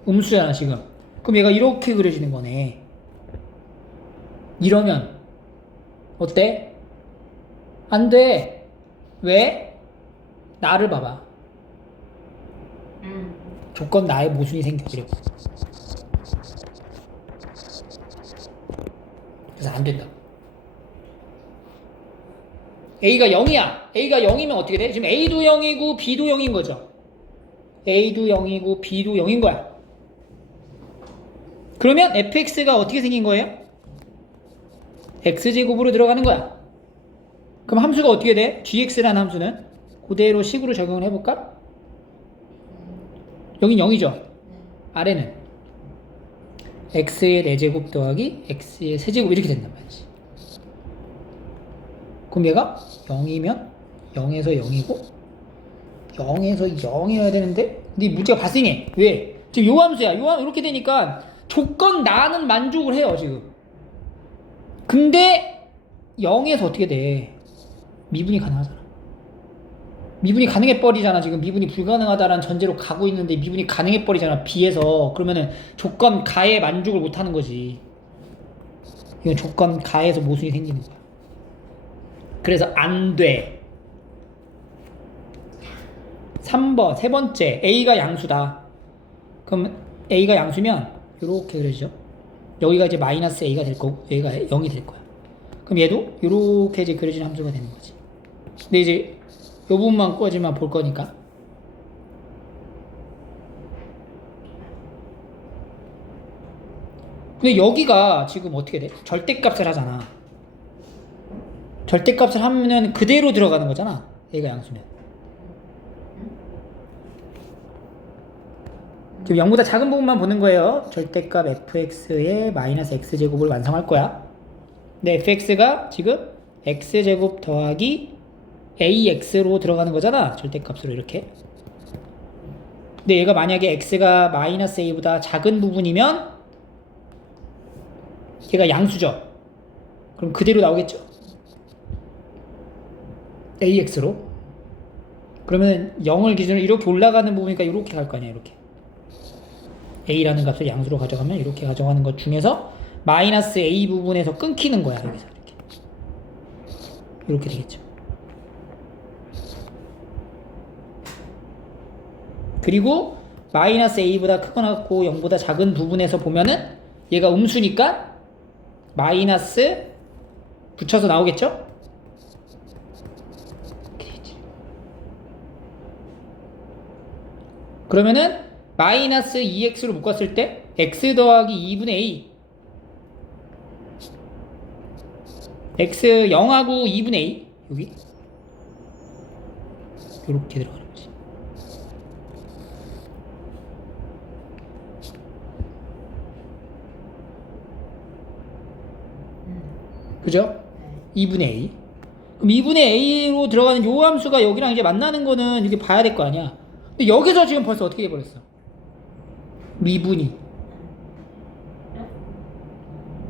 음수잖아, 지금. 그럼 얘가 이렇게 그려지는 거네. 이러면 어때? 안 돼. 왜? 나를 봐봐. 조건 나의 모순이 생겨지려고. 그래서 안 된다. a가 0이야. a가 0이면 어떻게 돼? 지금 a도 0이고 b도 0인 거죠. a도 0이고 b도 0인 거야. 그러면 fx가 어떻게 생긴 거예요? x제곱으로 들어가는 거야. 그럼 함수가 어떻게 돼? gx라는 함수는 그대로 식으로 적용을 해볼까? 여긴 0이죠. 아래는 x의 4제곱 더하기 x의 세제곱 이렇게 된단 말이지. 그럼 얘가 0이면 0에서 0이고 0에서 0이어야 되는데 근데 문제가 발생해. 왜? 지금 요 함수야. 요 함수 이렇게 되니까 조건 나는 만족을 해요, 지금. 근데 0에서 어떻게 돼? 미분이 가능하잖아. 미분이 가능해버리잖아. 지금 미분이 불가능하다라는 전제로 가고 있는데 미분이 가능해버리잖아, b에서. 그러면은 조건 가에 만족을 못하는 거지. 이건 조건 가에서 모순이 생기는 거야. 그래서 안 돼. 3번 세 번째 a가 양수다. 그럼 a가 양수면 이렇게 그려지죠. 여기가 이제 마이너스 a가 될 거고 여기가 0이 될 거야. 그럼 얘도 이렇게 이제 그려진 함수가 되는 거지. 근데 이제 이 부분만 꼬지만 볼 거니까. 근데 여기가 지금 어떻게 돼? 절대값을 하잖아. 절대값을 하면 그대로 들어가는 거잖아. 얘가 양수면. 지금 0보다 작은 부분만 보는 거예요. 절대값 fx의 마이너스 x제곱을 완성할 거야. 근데 fx가 지금 x제곱 더하기 ax로 들어가는 거잖아. 절대값으로 이렇게. 근데 얘가 만약에 x가 마이너스 a보다 작은 부분이면 얘가 양수죠. 그럼 그대로 나오겠죠. ax로. 그러면 0을 기준으로 이렇게 올라가는 부분이니까 이렇게 갈 거 아니야. 이렇게. a라는 값을 양수로 가져가면 이렇게 가져가는 것 중에서 마이너스 a 부분에서 끊기는 거야. 여기서 이렇게 되겠죠. 그리고 마이너스 a보다 크거나 같고 0보다 작은 부분에서 보면은 얘가 음수니까 마이너스 붙여서 나오겠죠? 그러면은 마이너스 2x로 묶었을 때 x 더하기 2분의 a x 0하고 2분의 a 여기 이렇게 들어가는 거지. 그죠? 2분의 a. 그럼 2분의 a로 들어가는 요 함수가 여기랑 이제 만나는 거는 이렇게 봐야 될 거 아니야. 근데 여기서 지금 벌써 어떻게 돼버렸어? 미분이.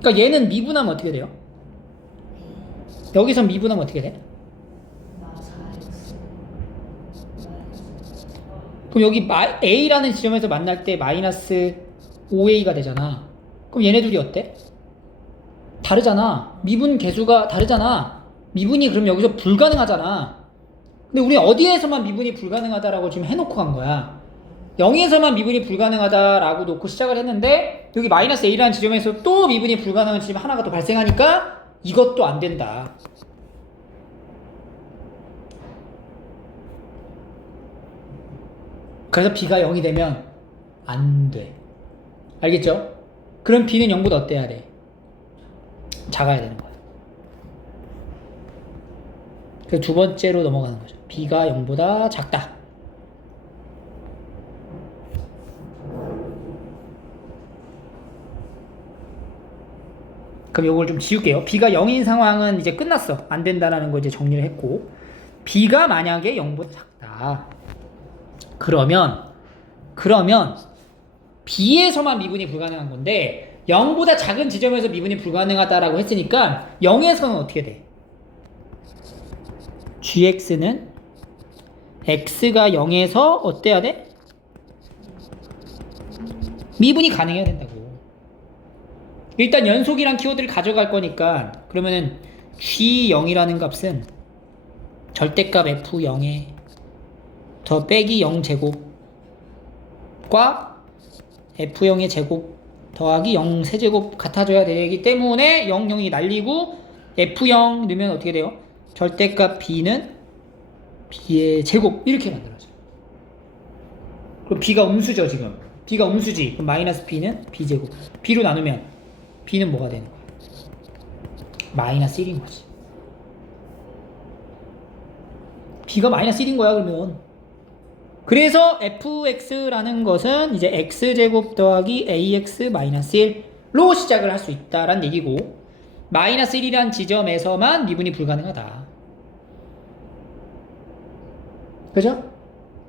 그러니까 얘는 미분하면 어떻게 돼요? 여기서 미분하면 어떻게 돼? 그럼 여기 a라는 지점에서 만날 때 마이너스 5a가 되잖아. 그럼 얘네 둘이 어때? 다르잖아. 미분 계수가 다르잖아. 미분이 그럼 여기서 불가능하잖아. 근데 우리 어디에서만 미분이 불가능하다라고 지금 해놓고 간 거야. 0에서만 미분이 불가능하다라고 놓고 시작을 했는데 여기 마이너스 a라는 지점에서 또 미분이 불가능한 지점 하나가 또 발생하니까 이것도 안 된다. 그래서 b가 0이 되면 안 돼. 알겠죠? 그럼 b는 0보다 어때야 돼? 작아야 되는 거야. 그래서 두 번째로 넘어가는 거죠. b가 0보다 작다. 그럼 이걸 좀 지울게요. b가 0인 상황은 이제 끝났어. 안 된다라는 거 이제 정리를 했고, b가 만약에 0보다 작다. 그러면 b에서만 미분이 불가능한 건데 0보다 작은 지점에서 미분이 불가능하다라고 했으니까 0에서는 어떻게 돼? gx는 x가 0에서 어때야 돼? 미분이 가능해야 된다고. 일단 연속이란 키워드를 가져갈 거니까 그러면은 g0이라는 값은 절대값 f0에 더 빼기 0제곱과 f0의 제곱 더하기 0 세제곱 같아져야 되기 때문에 0, 0이 날리고 f0 넣으면 어떻게 돼요? 절대값 b는 b의 제곱 이렇게 만들어져요. 그럼 b가 음수죠 지금. b가 음수지. 그럼 마이너스 b는 b제곱. b로 나누면 b는 뭐가 되는 거야? 마이너스 1인 거지. b가 마이너스 1인 거야 그러면. 그래서 fx라는 것은 이제 x제곱 더하기 ax 마이너스 1로 시작을 할 수 있다라는 얘기고, 마이너스 1이란 지점에서만 미분이 불가능하다. 그죠?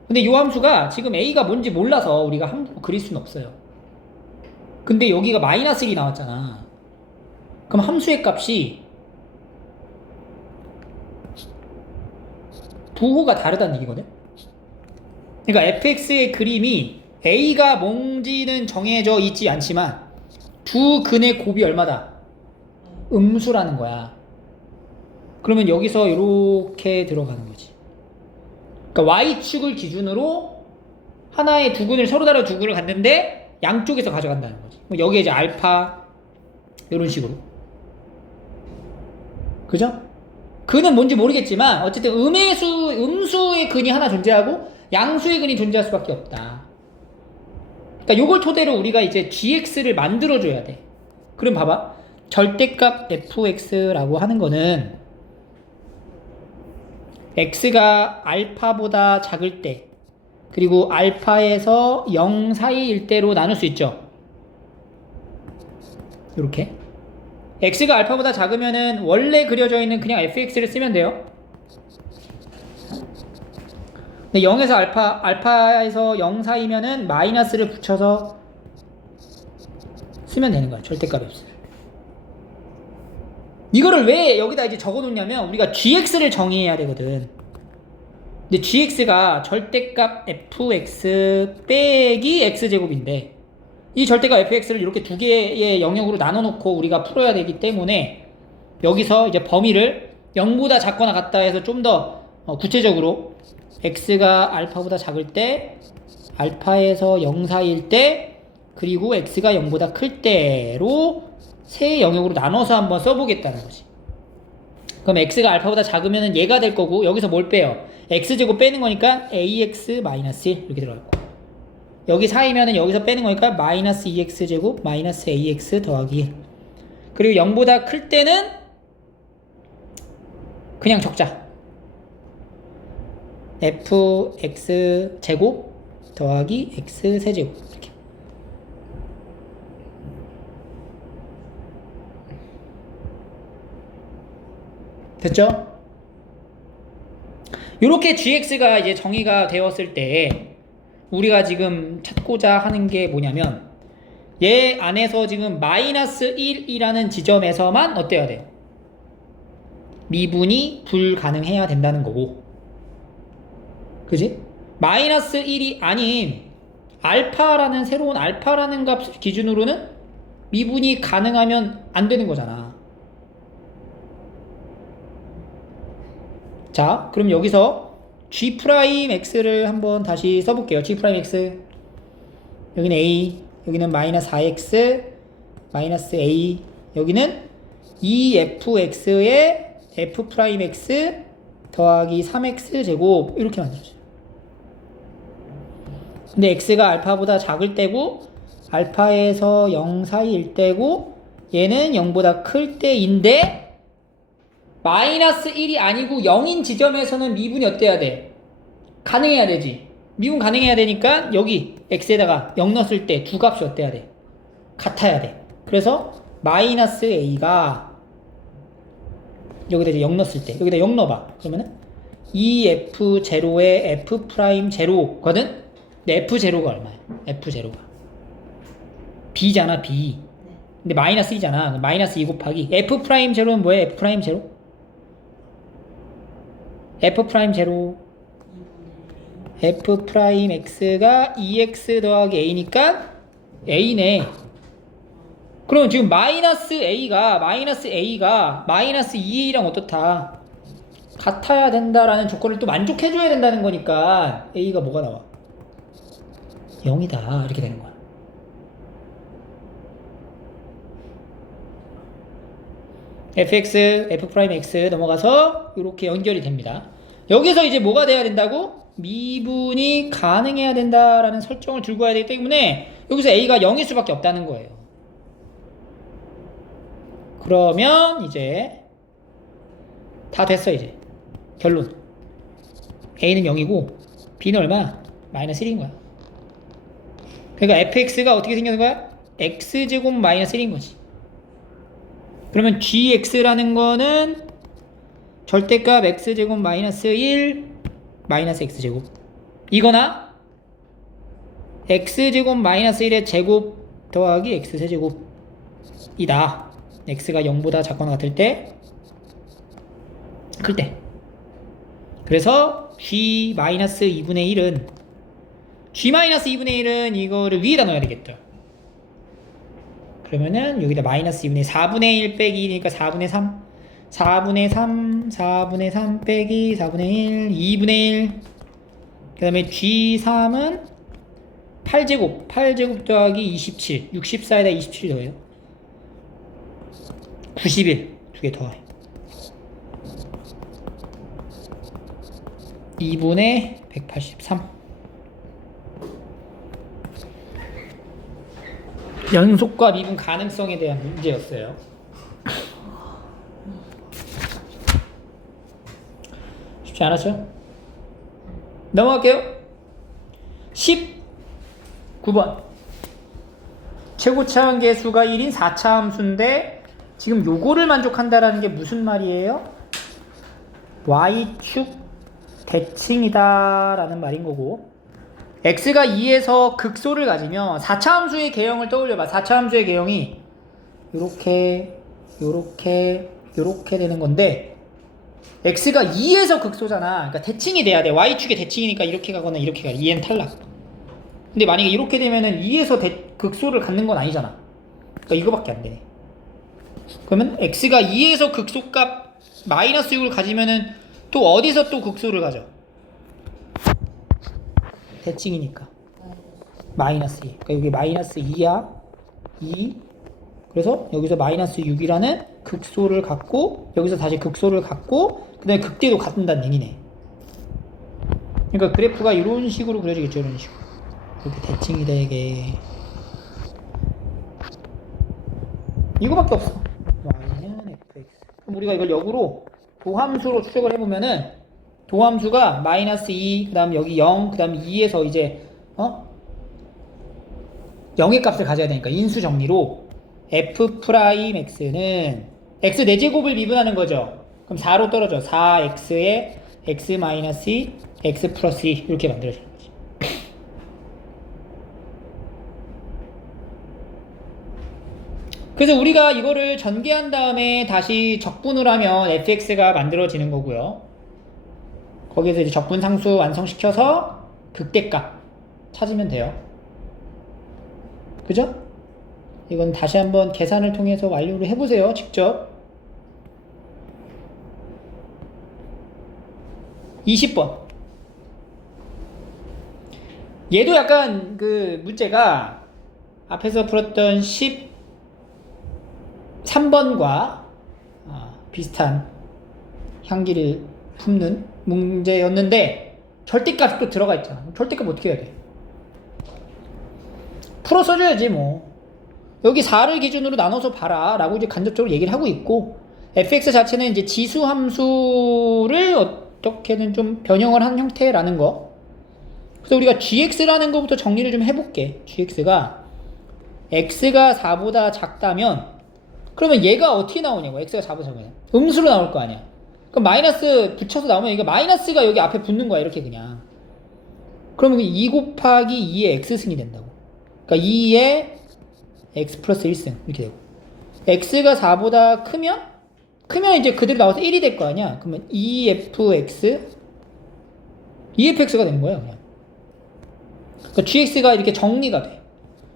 근데 이 함수가 지금 a가 뭔지 몰라서 우리가 함수 그릴 수는 없어요. 근데 여기가 마이너스 1이 나왔잖아. 그럼 함수의 값이 부호가 다르다는 얘기거든? 그러니까 fx의 그림이 a가 뭔지는 정해져 있지 않지만 두 근의 곱이 얼마다? 음수라는 거야. 그러면 여기서 이렇게 들어가는 거지. 그러니까 y축을 기준으로 하나의 두 근을 서로 다른 두 근을 갔는데 양쪽에서 가져간다는 거지. 여기에 이제 알파 이런 식으로. 그죠? 근은 뭔지 모르겠지만 어쨌든 음수의 근이 하나 존재하고 양수의 근이 존재할 수밖에 없다. 그러니까 요걸 토대로 우리가 이제 gx를 만들어줘야 돼. 그럼 봐봐. 절대값 fx라고 하는 거는 x가 알파보다 작을 때 그리고 알파에서 0 사이일 때로 나눌 수 있죠. 이렇게 x가 알파보다 작으면은 원래 그려져 있는 그냥 fx를 쓰면 돼요. 근데 0에서 알파에서 0 사이면은 마이너스를 붙여서 쓰면 되는 거야. 절대값 fx를. 이거를 왜 여기다 이제 적어 놓냐면 우리가 gx를 정의해야 되거든. 근데 gx가 절대값 fx 빼기 x제곱인데 이 절대값 fx를 이렇게 두 개의 영역으로 나눠 놓고 우리가 풀어야 되기 때문에 여기서 이제 범위를 0보다 작거나 같다 해서 좀 더 구체적으로 x가 알파보다 작을 때 알파에서 0 사이일 때 그리고 x가 0보다 클 때로 세 영역으로 나눠서 한번 써보겠다는 거지. 그럼 x가 알파보다 작으면 얘가 될 거고 여기서 뭘 빼요? x제곱 빼는 거니까 ax-1 이렇게 들어갈 거야. 여기 사이면은 여기서 빼는 거니까 마이너스 2x제곱 마이너스 ax 더하기 1. 그리고 0보다 클 때는 그냥 적자. fx제곱 더하기 x세제곱 이렇게. 됐죠? 이렇게 gx가 이제 정의가 되었을 때 우리가 지금 찾고자 하는 게 뭐냐면 얘 안에서 지금 마이너스 1이라는 지점에서만 어때야 돼요? 미분이 불가능해야 된다는 거고, 그지? 마이너스 1이 아닌 알파라는 새로운 알파라는 값 기준으로는 미분이 가능하면 안 되는 거잖아. 자, 그럼 여기서 g'x를 한번 다시 써볼게요. g'x 여기는 a, 여기는 마이너스 4x 마이너스 a, 여기는 2fx의 f'x 더하기 3x 제곱 이렇게 만들어져요. 근데 x가 알파보다 작을 때고 알파에서 0 사이일 때고 얘는 0보다 클 때인데 마이너스 1이 아니고 0인 지점에서는 미분이 어때야 돼? 가능해야 되지. 미분 가능해야 되니까 여기 x에다가 0 넣었을 때 두 값이 어때야 돼? 같아야 돼. 그래서 마이너스 a가 여기다 이제 0 넣었을 때 여기다 0 넣어봐. 그러면은 2f0의 f'0거든? 근데 f0가 얼마야? f0가 b잖아, b. 근데 마이너스 2잖아. 마이너스 2 곱하기 f'0는 뭐야? f'0? f'0 f'x가 2x 더하기 a니까 a네. 그럼 지금 마이너스 a가 마이너스 2a랑 어떻다? 같아야 된다라는 조건을 또 만족해줘야 된다는 거니까 a가 뭐가 나와? 0이다 이렇게 되는 거야. fx, f'x 넘어가서 이렇게 연결이 됩니다. 여기서 이제 뭐가 돼야 된다고? 미분이 가능해야 된다라는 설정을 들고 와야 되기 때문에 여기서 a가 0일 수밖에 없다는 거예요. 그러면 이제 다 됐어. 이제 결론 a는 0이고 b는 얼마? 마이너스 1인 거야. 그러니까 fx가 어떻게 생기는 거야? x제곱 마이너스 1인 거지. 그러면 gx라는 거는 절대값 x제곱 마이너스 1 마이너스 x제곱 이거나 x제곱 마이너스 1의 제곱 더하기 x세제곱이다. x가 0보다 작거나 같을 때 클 때. 그래서 g 마이너스 2분의 1은 g 마이너스 2분의 1은 이거를 위에다 넣어야 되겠죠. 그러면은 여기다 마이너스 2분의 4분의 1 빼기 1이니까 4분의 3 4분의 3 4분의 3 빼기 4분의 1 2분의 1 그 다음에 G3은 8제곱 더하기 27 64에다 27 더해요 91 두 개 더해 2분의 183 연속과 미분 가능성에 대한 문제였어요. 쉽지 않았죠? 넘어갈게요. 19번 최고차 함계수가 1인 4차 함수인데 지금 요거를 만족한다라는 게 무슨 말이에요? y축 대칭이다 라는 말인 거고 x가 2에서 극소를 가지면 4차 함수의 개형을 떠올려봐. 4차 함수의 개형이 요렇게 되는 건데 x가 2에서 극소잖아. 그러니까 대칭이 돼야 돼. y축의 대칭이니까 이렇게 가거나 이렇게 가. 2는 탈락. 근데 만약에 이렇게 되면은 2에서 극소를 갖는 건 아니잖아. 그러니까 이거밖에 안 되네. 그러면 x가 2에서 극소값 마이너스 6을 가지면은 또 어디서 또 극소를 가져? 대칭이니까 마이너스 2. 그러니까 여기 마이너스 2야. 2. 그래서 여기서 마이너스 6이라는 극소를 갖고 여기서 다시 극소를 갖고 그 다음에 극대도 갖는다는 얘기네. 그러니까 그래프가 이런 식으로 그려지겠죠. 이런 식으로 이렇게 대칭이 되게 이거밖에 없어. y는 fx. 그럼 우리가 이걸 역으로 도함수로 추적을 해보면은 도함수가 마이너스 2, 그 다음 여기 0, 그 다음 2에서 이제 0의 값을 가져야 되니까 인수 정리로 f'x는 x 4제곱을 미분하는 거죠. 그럼 4로 떨어져. 4x에 x 마이너스 2, x 플러스 2 이렇게 만들어지는 거지. 그래서 우리가 이거를 전개한 다음에 다시 적분을 하면 fx가 만들어지는 거고요. 거기에서 이제 적분상수 완성시켜서 극대값 찾으면 돼요. 그죠? 이건 다시 한번 계산을 통해서 완료를 해보세요. 직접. 20번. 얘도 약간 그 문제가 앞에서 풀었던 13번과 비슷한 향기를 품는 문제였는데 절대값이 또 들어가 있잖아. 절대값 어떻게 해야 돼? 풀어 써줘야지 뭐. 여기 4를 기준으로 나눠서 봐라 라고 이제 간접적으로 얘기를 하고 있고 fx 자체는 이제 지수 함수를 어떻게든 좀 변형을 한 형태라는 거. 그래서 우리가 gx라는 거부터 정리를 좀 해볼게. gx가 x가 4보다 작다면 그러면 얘가 어떻게 나오냐고. x가 4보다 작으면 음수로 나올 거 아니야. 그럼 마이너스 붙여서 나오면 이거 마이너스가 여기 앞에 붙는 거야. 이렇게 그냥. 그러면 2 곱하기 2의 x승이 된다고. 그러니까 2의 x 플러스 1승 이렇게 되고 x가 4보다 크면 이제 그대로 나와서 1이 될 거 아니야. 그러면 2fx가 되는 거야 그냥. 그러니까 gx가 이렇게 정리가 돼.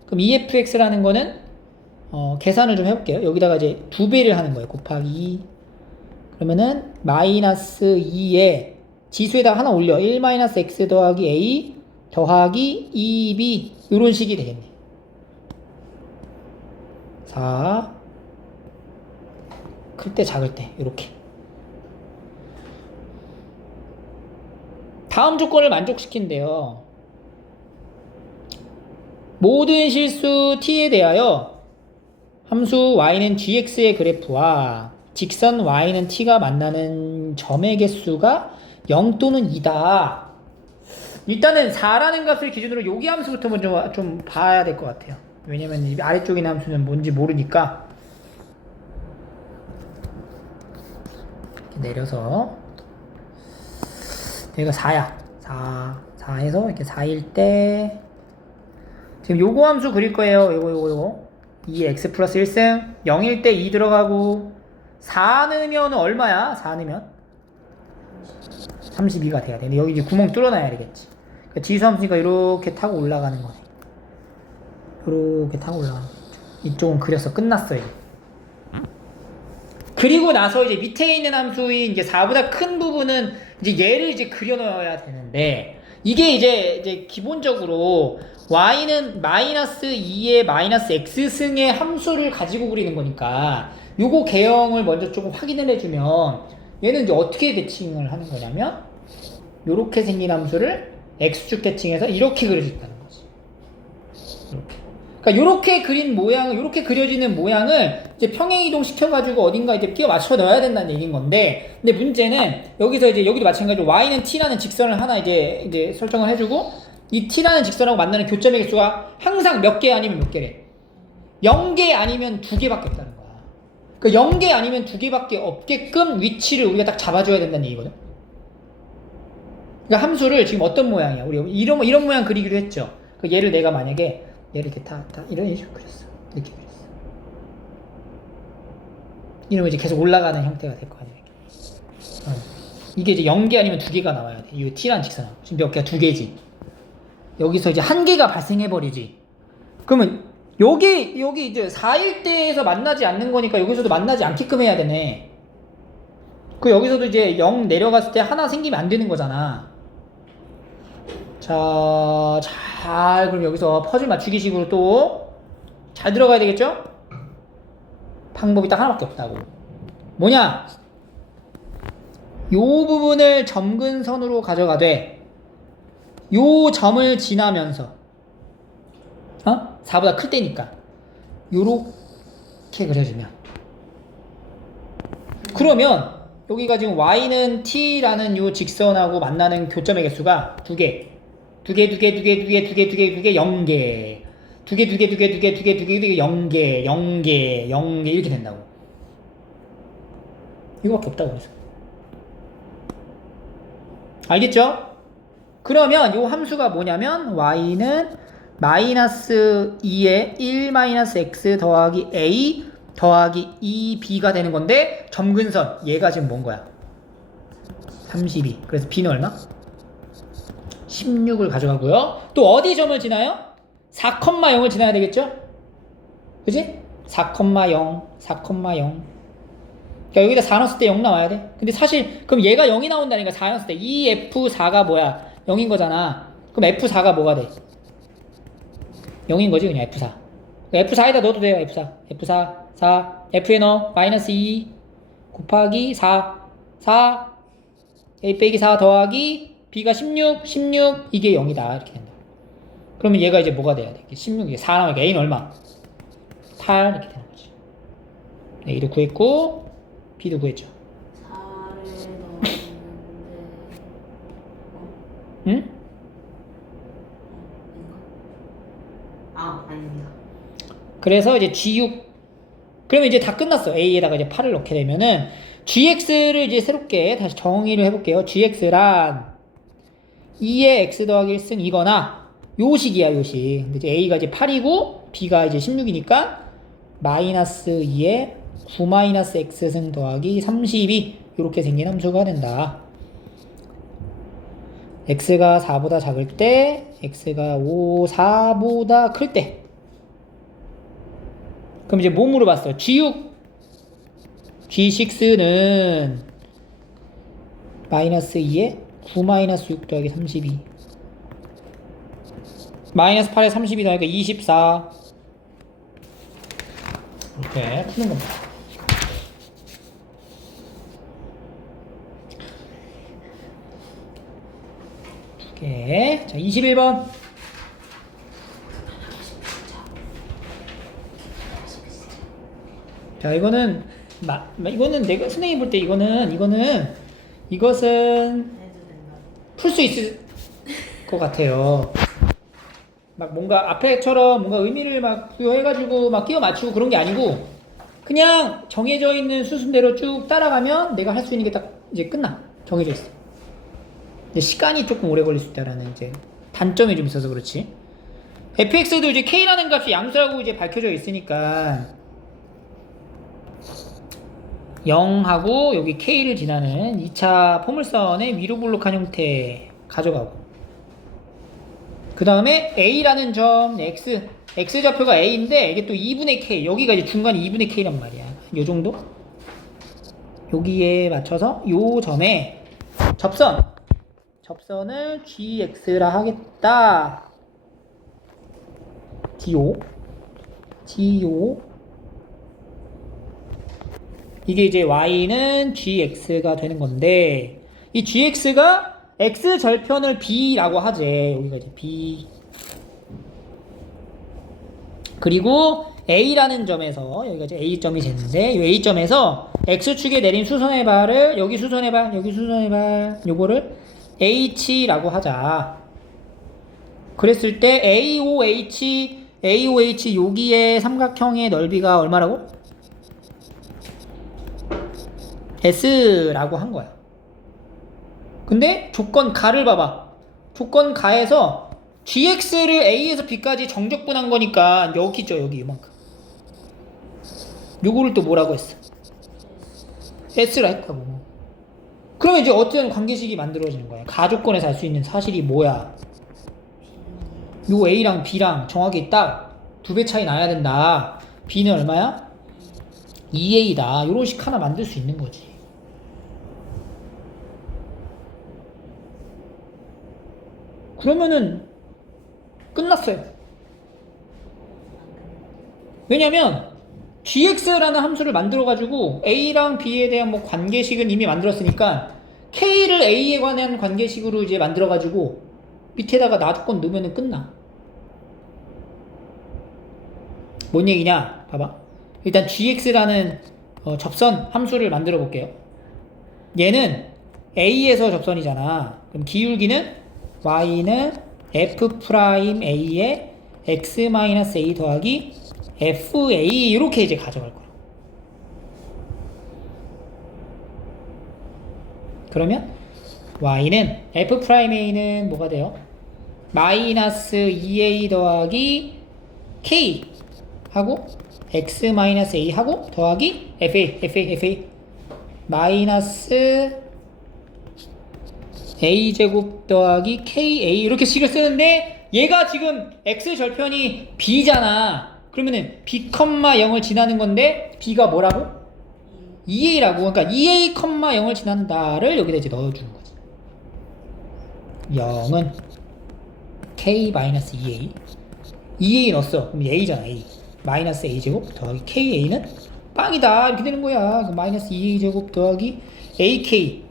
그럼 2fx라는 거는 계산을 좀 해볼게요. 여기다가 이제 2배를 하는 거예요. 곱하기 2. 그러면은 마이너스 2에 지수에다가 하나 올려. 1 마이너스 x 더하기 a 더하기 2b 이런 식이 되겠네. 4 클 때 작을 때 이렇게. 다음 조건을 만족시킨대요. 모든 실수 t에 대하여 함수 y는 gx의 그래프와 직선 y는 t가 만나는 점의 개수가 0 또는 2다. 일단은 4라는 값을 기준으로 여기 함수부터 먼저 좀 봐야 될 것 같아요. 왜냐면 이 아래쪽에 있는 함수는 뭔지 모르니까. 이렇게 내려서 여기가 4야. 4 해서 이렇게 4일 때 지금 요거 함수 그릴 거예요. 요거 2x 플러스 1승 0일 때 2 들어가고 4 넣으면 얼마야? 4 넣으면 32가 돼야 돼. 근데 여기 이제 구멍 뚫어놔야 되겠지. 그러니까 지수 함수니까 이렇게 타고 올라가는 거네. 이렇게 타고 올라가는 거죠. 이쪽은 그려서 끝났어요. 그리고 나서 이제 밑에 있는 함수인 이제 4보다 큰 부분은 이제 얘를 이제 그려 넣어야 되는데 이게 이제 기본적으로 y는 마이너스 2의 마이너스 x승의 함수를 가지고 그리는 거니까 요거 개형을 먼저 조금 확인을 해주면 얘는 이제 어떻게 대칭을 하는 거냐면 요렇게 생긴 함수를 x축 대칭해서 이렇게 그릴 수 있다는 거지. 이렇게. 그러니까 요렇게 그린 모양을, 요렇게 그려지는 모양을 이제 평행이동 시켜가지고 어딘가 이제 끼워 맞춰 넣어야 된다는 얘기인 건데, 근데 문제는 여기서 이제 여기도 마찬가지로 y는 t라는 직선을 하나 이제 설정을 해주고, 이 t라는 직선하고 만나는 교점의 개수가 항상 몇 개 아니면 몇 개래? 0개 아니면 2개밖에 없다는 거야. 그 0개 아니면 2개밖에 없게끔 위치를 우리가 딱 잡아줘야 된다는 얘기거든. 그러니까 함수를 지금 어떤 모양이야? 우리 이런 모양 그리기로 했죠. 그 얘를 내가 만약에 얘를 이렇게 이런 식으로 그렸어. 이렇게 그렸어. 이러면 이제 계속 올라가는 형태가 될 거 아니야. 이게 이제 0개 아니면 2개가 나와야 돼. 이 t라는 직선하고. 지금 몇 개야? 2개지. 여기서 이제 1개가 발생해버리지. 그러면 여기 이제 4일대에서 만나지 않는 거니까 여기서도 만나지 않게끔 해야 되네. 그 여기서도 이제 0 내려갔을 때 하나 생기면 안 되는 거잖아. 자, 그럼 여기서 퍼즐 맞추기식으로 또 잘 들어가야 되겠죠? 방법이 딱 하나밖에 없다고. 뭐냐? 요 부분을 점근선으로 가져가되 요 점을 지나면서 4보다 클 때니까 요렇게 그려주면, 그러면 여기가 지금 y는 t라는 요 직선하고 만나는 교점의 개수가 2개 0개 0개 이렇게 된다고. 이거밖에 없다고 그래서. 알겠죠? 그러면 요 함수가 뭐냐면 y는 마이너스 2에 1 마이너스 x 더하기 a 더하기 2b가 되는 건데, 점근선 얘가 지금 뭔 거야? 32. 그래서 b는 얼마? 16을 가져가고요. 또 어디 점을 지나요? 4,0을 지나야 되겠죠? 그지? 4,0 그러니까 여기다 4 넣었을 때 0 나와야 돼. 근데 사실 그럼 얘가 0이 나온다니까. 4 넣었을 때 이 F4가 뭐야? 0인 거잖아. 그럼 F4가 뭐가 돼? 0인 거지 그냥 F4. F4에다 넣어도 돼요. F4 F에 넣어 마이너스 2 곱하기 4 A 빼기 4 더하기 B가 16 이게 0이다 이렇게 된다. 그러면 얘가 이제 뭐가 돼야 돼? 16 이게 4 나오니까 A는 얼마? 8 이렇게 되는 거지. A도 구했고 B도 구했죠. 4를 넣었는데 응? 아닙니다. 그래서 이제 G6 그러면 이제 다 끝났어. A에다가 이제 8을 넣게 되면은 GX를 이제 새롭게 다시 정의를 해볼게요. GX란 2의 X 더하기 1승 이거나 요식이야 요식. 근데 이제 A가 이제 8이고 B가 이제 16이니까 마이너스 2의 9 마이너스 X승 더하기 32 이렇게 생긴 함수가 된다. X가 4보다 작을 때 X가 4보다 클 때. 그럼 이제 뭐 물어봤어요? G6는 마이너스 2에 9 마이너스 6 더하기 32 마이너스 8에 32 더하니까 24 이렇게 푸는 겁니다. 두 개. 자, 21번. 자, 이거는 내가 선생님 볼 때 이것은 풀 수 있을 것 같아요. 막 뭔가 앞에처럼 뭔가 의미를 막 부여해가지고 막 끼워 맞추고 그런 게 아니고 그냥 정해져 있는 수순대로 쭉 따라가면 내가 할 수 있는 게 딱 이제 끝나. 정해져 있어. 근데 시간이 조금 오래 걸릴 수 있다라는 이제 단점이 좀 있어서 그렇지. fx도 이제 k라는 값이 양수라고 이제 밝혀져 있으니까 0하고 여기 K를 지나는 2차 포물선의 위로 볼록한 형태 가져가고, 그 다음에 A라는 점 X좌표가 A인데 이게 또 2분의 K, 여기가 이제 중간에 2분의 K란 말이야. 요 정도? 여기에 맞춰서 요 점에 접선 접선을 gx라 하겠다. go 이게 이제 y는 gx가 되는 건데 이 gx가 x 절편을 b라고 하지. 여기가 이제 b 그리고 a라는 점에서 여기가 이제 a점이 됐는데 이 a점에서 x축에 내린 수선의 발을 여기 수선의 발 여기 수선의 발 요거를 h라고 하자. 그랬을 때 AOH 여기의 삼각형의 넓이가 얼마라고? S라고 한 거야. 근데 조건 가를 봐봐. 조건 가에서 GX를 A에서 B까지 정적분한 거니까 여기 있죠. 여기 이만큼. 요거를 또 뭐라고 했어? S라 했다고. 그러면 이제 어떤 관계식이 만들어지는 거야. 가조건에서 알 수 있는 사실이 뭐야? 요 A랑 B랑 정확히 딱 두 배 차이 나야 된다. B는 얼마야? 2A다. 요런 식 하나 만들 수 있는 거지. 그러면은 끝났어요. 왜냐면 gx라는 함수를 만들어가지고 a랑 b에 대한 뭐 관계식은 이미 만들었으니까 k를 a에 관한 관계식으로 이제 만들어가지고 밑에다가 놔두건 넣으면은 끝나. 뭔 얘기냐? 봐봐. 일단 gx라는 접선 함수를 만들어 볼게요. 얘는 a에서 접선이잖아. 그럼 기울기는 y는 f'a에 x-a 더하기 fa 이렇게 이제 가져갈 거야. 그러면 y는 f'a는 뭐가 돼요? 마이너스 2a 더하기 k 하고 x-a 하고 더하기 fa 마이너스 a제곱 더하기 ka 이렇게 식을 쓰는데 얘가 지금 x절편이 b잖아. 그러면은 b, 0을 지나는 건데 b가 뭐라고? 2a라고. 그러니까 2a, 0을 지난다를 여기다 이제 넣어주는 거지. 0은 k-2a 2a 넣었어. 그럼 a잖아. a 마이너스 a제곱 더하기 ka는 빵이다 이렇게 되는 거야. 그럼 마이너스 2a제곱 더하기 ak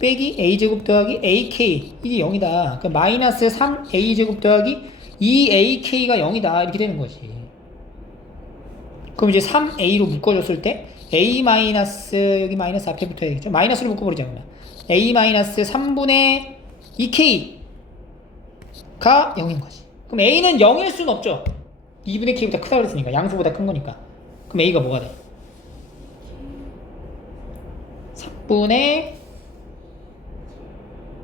빼기 a제곱 더하기 ak 이게 0이다. 그럼 마이너스 3a제곱 더하기 2ak가 0이다 이렇게 되는 거지. 그럼 이제 3a로 묶어줬을 때 a 마이너스 여기 마이너스 앞에 붙어야 되겠죠. 마이너스로 묶어버리자. 그러면 a 마이너스 3분의 2k가 0인 거지. 그럼 a는 0일 수는 없죠. 2분의 k보다 크다 그랬으니까 양수보다 큰 거니까. 그럼 a가 뭐가 돼? 3분의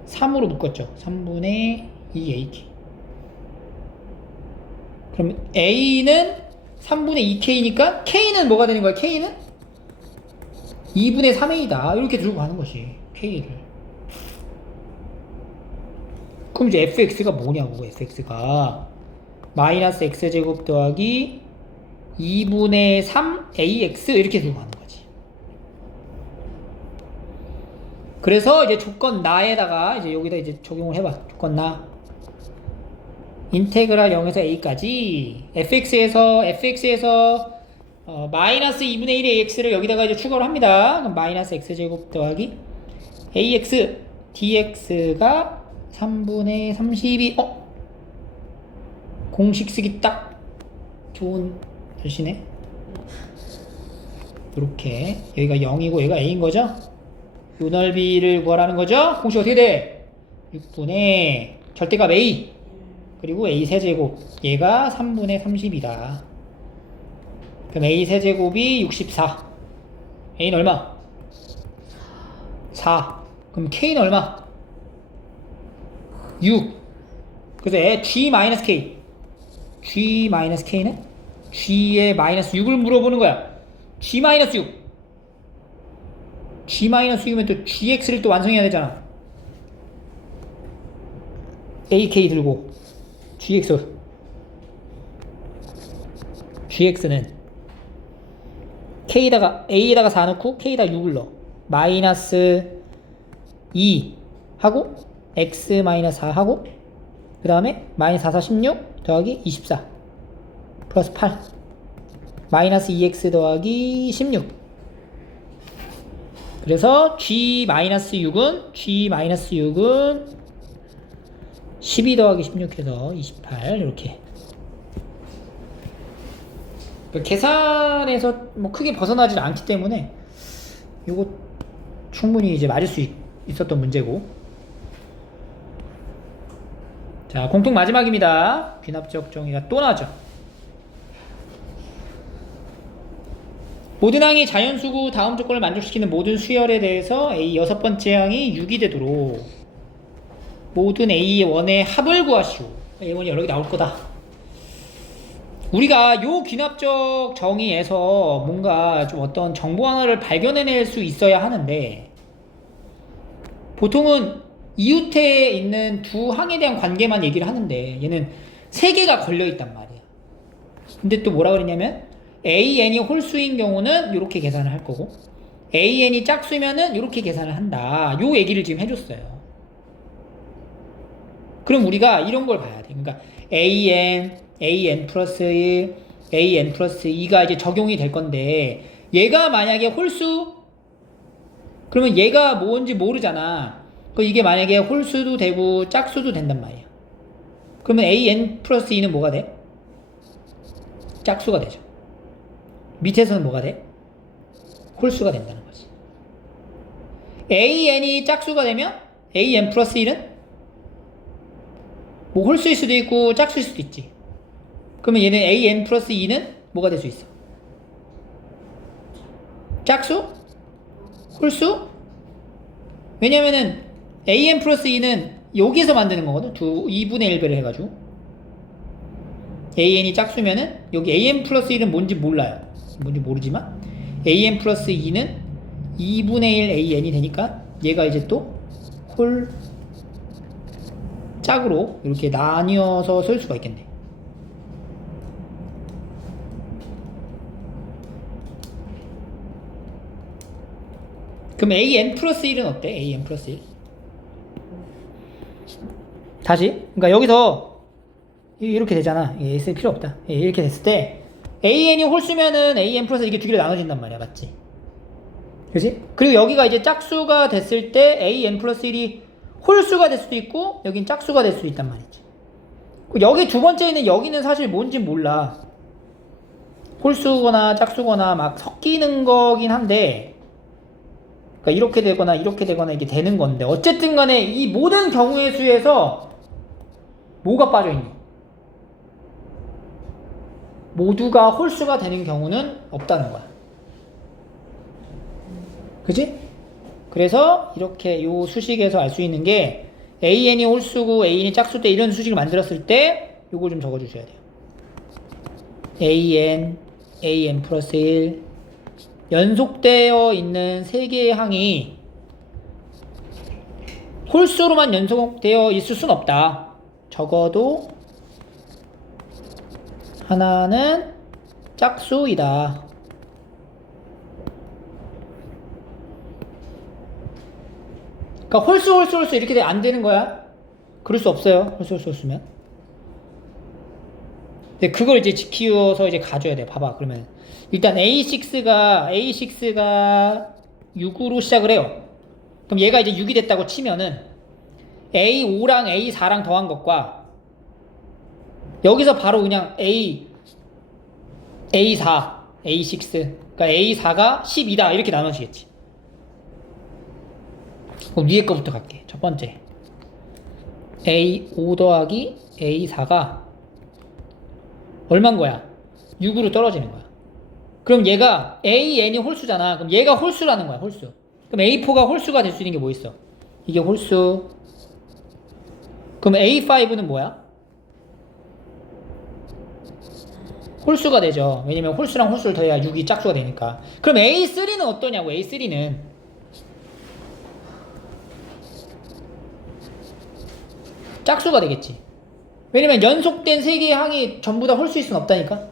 3으로 묶었죠. 3분의 2ak. 그럼 a는 3분의 2k니까 k는 뭐가 되는 거야? k는 2분의 3a다. 이렇게 들고 가는 것이 k를. 그럼 이제 fx가 뭐냐고. fx가 마이너스 x제곱 더하기 2분의 3ax 이렇게 들고 가는 거지. 그래서 이제 조건 나에다가 이제 여기다 이제 적용을 해봐. 조건 나 인테그랄 0에서 a까지 fx에서 마이너스 2분의 1의 ax를 여기다가 이제 추가를 합니다. 그럼 마이너스 x제곱 더하기 ax dx가 3분의 32 공식 쓰기 딱 좋은 글씨네. 이렇게 여기가 0이고 얘가 a인 거죠. 요 넓이를 구하라는 거죠. 공식 어떻게 돼? 6분의 절대값 a 그리고 a 세제곱 얘가 3분의 30이다. 그럼 a 세제곱이 64. a는 얼마? 4. 그럼 k는 얼마? 6. 그래서 g-k g-k는 g의 마이너스 6을 물어보는 거야. g-6 g-6이면 또 gx를 또 완성해야 되잖아. ak 들고 gx는 k에다가 a에다가 4 넣고 k에다가 6을 넣어. 마이너스 2 하고 x 마이너스 4 하고 그 다음에 마이너스 4, 4, 16 더하기 24 플러스 8 마이너스 2x 더하기 16 그래서 g-6은 12 더하기 16 해서 28 이렇게 계산에서 뭐 크게 벗어나질 않기 때문에 이거 충분히 이제 맞을 수 있었던 문제고 자 공통 마지막입니다. 귀납적 정의가 또 나죠. 모든 항이 자연수고 다음 조건을 만족시키는 모든 수열에 대해서 A 여섯 번째 항이 6이 되도록 모든 A1의 합을 구하시오. A1이 여러 개 나올 거다. 우리가 요 귀납적 정의에서 뭔가 좀 어떤 정보 하나를 발견해낼 수 있어야 하는데 보통은 이웃에 있는 두 항에 대한 관계만 얘기를 하는데 얘는 세 개가 걸려있단 말이야. 근데 또 뭐라 그랬냐면 AN이 홀수인 경우는 이렇게 계산을 할 거고 AN이 짝수면은 이렇게 계산을 한다. 요 얘기를 지금 해줬어요. 그럼 우리가 이런 걸 봐야 돼. 그러니까 AN 플러스 1, AN 플러스 2가 이제 적용이 될 건데 얘가 만약에 홀수 그러면 얘가 뭔지 모르잖아. 이게 만약에 홀수도 되고 짝수도 된단 말이야. 그러면 AN 플러스 2는 뭐가 돼? 짝수가 되죠. 밑에서는 뭐가 돼? 홀수가 된다는 거지. AN이 짝수가 되면 AN 플러스 1은 뭐 홀수일 수도 있고 짝수일 수도 있지. 그러면 얘는 AN 플러스 2는 뭐가 될 수 있어? 짝수? 홀수? 왜냐면은 AN 플러스 2는 여기서 만드는 거거든. 2분의 1배를 해가지고 AN이 짝수면은 여기 AN 플러스 1은 뭔지 몰라요. 뭔지 모르지만 AN 플러스 2는 2분의 1 AN이 되니까 얘가 이제 또 홀 짝으로 이렇게 나뉘어서 쓸 수가 있겠네. 그럼 AN 플러스 1은 어때? AN 플러스 1 다시 그러니까 여기서 이렇게 되잖아. 이게 쓸 필요 없다. 이렇게 됐을 때 AN이 홀수면은 AN 플러스 이게 두 개로 나눠진단 말이야. 맞지? 그치? 그리고 여기가 이제 짝수가 됐을 때 AN 플러스 1이 홀수가 될 수도 있고 여긴 짝수가 될 수도 있단 말이지. 여기 두 번째 있는 여기는 사실 뭔지 몰라. 홀수거나 짝수거나 막 섞이는 거긴 한데 그러니까 이렇게 되거나 이게 되는 건데 어쨌든 간에 이 모든 경우의 수에서 뭐가 빠져있니? 모두가 홀수가 되는 경우는 없다는 거야. 그치? 그래서 이렇게 요 수식에서 알 수 있는 게 AN이 홀수고 AN이 짝수 때 이런 수식을 만들었을 때 요걸 좀 적어주셔야 돼요. AN 플러스 1 연속되어 있는 세 개의 항이 홀수로만 연속되어 있을 순 없다. 적어도 하나는 짝수이다. 그러니까 홀수 이렇게 안 되는 거야. 그럴 수 없어요. 홀수면. 근데 그걸 이제 지키어서 이제 가져야 돼. 봐봐. 그러면 일단 A6가 6으로 시작을 해요. 그럼 얘가 이제 6이 됐다고 치면은 A5랑 A4랑 더한 것과 여기서 바로 그냥 A4, A6 그러니까 A4가 12다 이렇게 나눠지겠지. 그럼 위에 거부터 갈게. 첫 번째 A5 더하기 A4가 얼만 거야? 6으로 떨어지는 거야. 그럼 얘가 AN이 홀수잖아. 그럼 얘가 홀수라는 거야. 홀수. 그럼 A4가 홀수가 될 수 있는 게 뭐 있어? 이게 홀수. 그럼 A5는 뭐야? 홀수가 되죠. 왜냐면 홀수랑 홀수를 더해야 6이 짝수가 되니까. 그럼 A3는 어떠냐고. A3는 짝수가 되겠지. 왜냐면 연속된 세 개의 항이 전부 다 홀수일 수는 없다니까.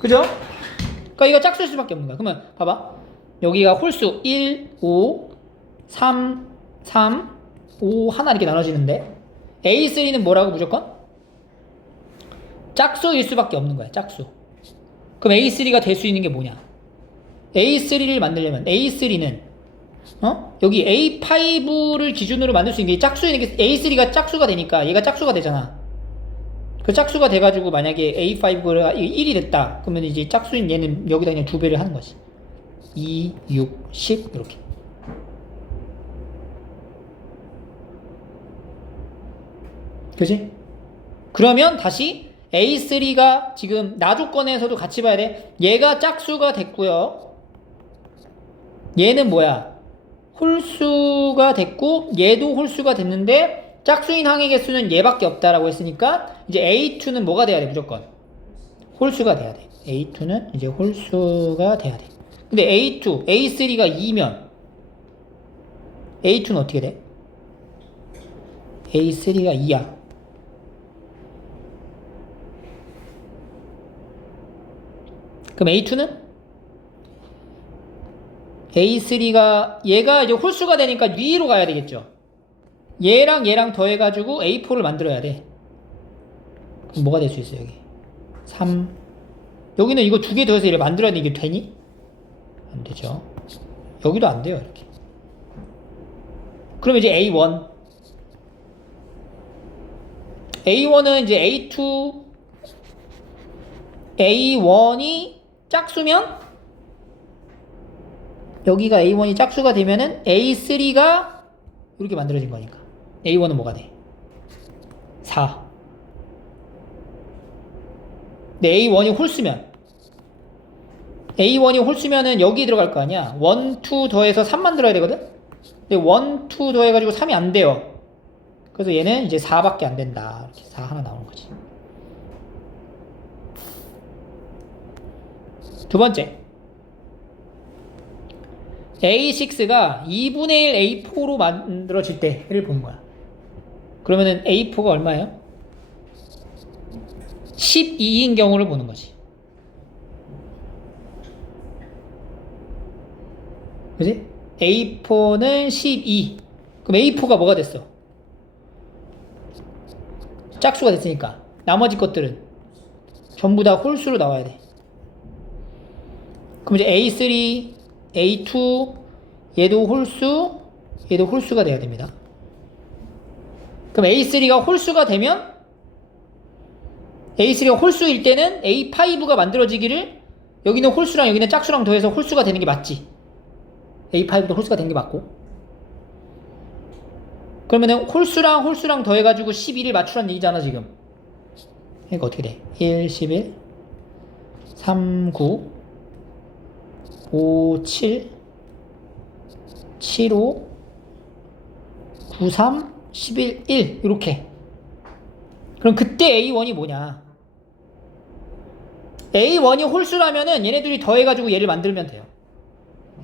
그죠? 그러니까 이거 짝수일 수밖에 없는 거야. 그러면 봐봐. 여기가 홀수 1, 5, 3, 3, 5 하나 이렇게 나눠지는데 A3는 뭐라고 무조건? 짝수일 수밖에 없는 거야. 짝수. 그럼 A3가 될 수 있는 게 뭐냐? A3를 만들려면 A3는 여기 A5를 기준으로 만들 수 있는 게 짝수인 게 A3가 짝수가 되니까 얘가 짝수가 되잖아. 그 짝수가 돼가지고 만약에 A5가 1이 됐다. 그러면 이제 짝수인 얘는 여기다 그냥 2배를 하는 거지. 2, 6, 10 이렇게. 그지? 그러면 다시 A3가 지금 나 조건에서도 같이 봐야 돼. 얘가 짝수가 됐고요. 얘는 뭐야? 홀수가 됐고 얘도 홀수가 됐는데 짝수인 항의 개수는 얘밖에 없다라고 했으니까 이제 A2는 뭐가 돼야 돼? 무조건 홀수가 돼야 돼. A2는 이제 홀수가 돼야 돼. 근데 A2, A3가 2면 A2는 어떻게 돼? A3가 2야. 그럼 A2는? A3가 얘가 이제 홀수가 되니까 위로 가야 되겠죠. 얘랑 얘랑 더해가지고 A4를 만들어야 돼. 그럼 뭐가 될 수 있어 여기? 3. 여기는 이거 두 개 더해서 이렇게 만들어야 돼. 이게 되니? 안 되죠. 여기도 안 돼요 이렇게. 그럼 이제 A1. A1은 이제 A2, A1이 짝수면 여기가 A1이 짝수가 되면은 A3가 이렇게 만들어진 거니까 A1은 뭐가 돼? 4. 근데 A1이 홀수면은 여기 들어갈 거 아니야. 1, 2 더해서 3 만들어야 되거든? 근데 1, 2 더해가지고 3이 안 돼요. 그래서 얘는 이제 4밖에 안 된다. 이렇게 4 하나 나오는 거지. 두 번째. A6가 2분의 1 A4로 만들어질 때를 보는 거야. 그러면은 A4가 얼마예요? 12인 경우를 보는 거지. 그지? A4는 12. 그럼 A4가 뭐가 됐어? 짝수가 됐으니까 나머지 것들은 전부 다 홀수로 나와야 돼. 그럼 이제 A3, A2 얘도 홀수, 얘도 홀수가 돼야 됩니다. 그럼 A3가 홀수가 되면 A3가 홀수일 때는 A5가 만들어지기를 여기는 홀수랑 여기는 짝수랑 더해서 홀수가 되는 게 맞지. A5도 홀수가 되는 게 맞고. 그러면은 홀수랑 더해가지고 11을 맞추라는 얘기잖아 지금. 그러니까 어떻게 돼? 1, 11, 3, 9, 5, 7, 7, 5, 9, 3, 11, 1 이렇게. 그럼 그때 A1이 뭐냐? A1이 홀수라면은 얘네들이 더해가지고 얘를 만들면 돼요.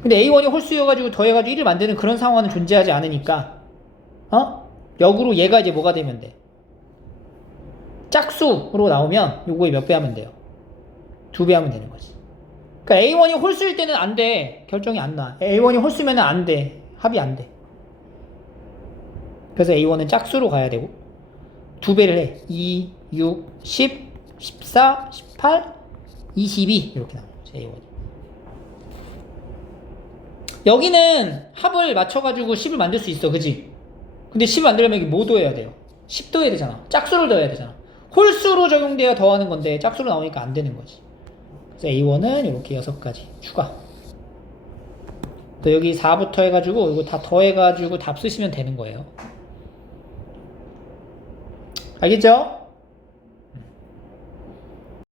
근데 A1이 홀수여가지고 더해가지고 1을 만드는 그런 상황은 존재하지 않으니까 역으로 얘가 이제 뭐가 되면 돼? 짝수로 나오면 요거에 몇 배 하면 돼요? 2배 하면 되는 거지. 그러니까 A1이 홀수일 때는 안 돼. 결정이 안 나. A1이 홀수면 안 돼. 합이 안 돼. 그래서 A1은 짝수로 가야 되고 2배를 해. 2, 6, 10, 14, 18, 22 이렇게 나오는 거지. A1이. 여기는 합을 맞춰가지고 10을 만들 수 있어. 그지? 근데 10을 만들려면 여기 뭐 더해야 돼요? 10 더해야 되잖아. 짝수를 더해야 되잖아. 홀수로 적용돼야 더하는 건데 짝수로 나오니까 안 되는 거지. 그래서 A1은 이렇게 6가지 추가. 또 여기 4부터 해가지고 이거 다 더해가지고 답 쓰시면 되는 거예요. 알겠죠?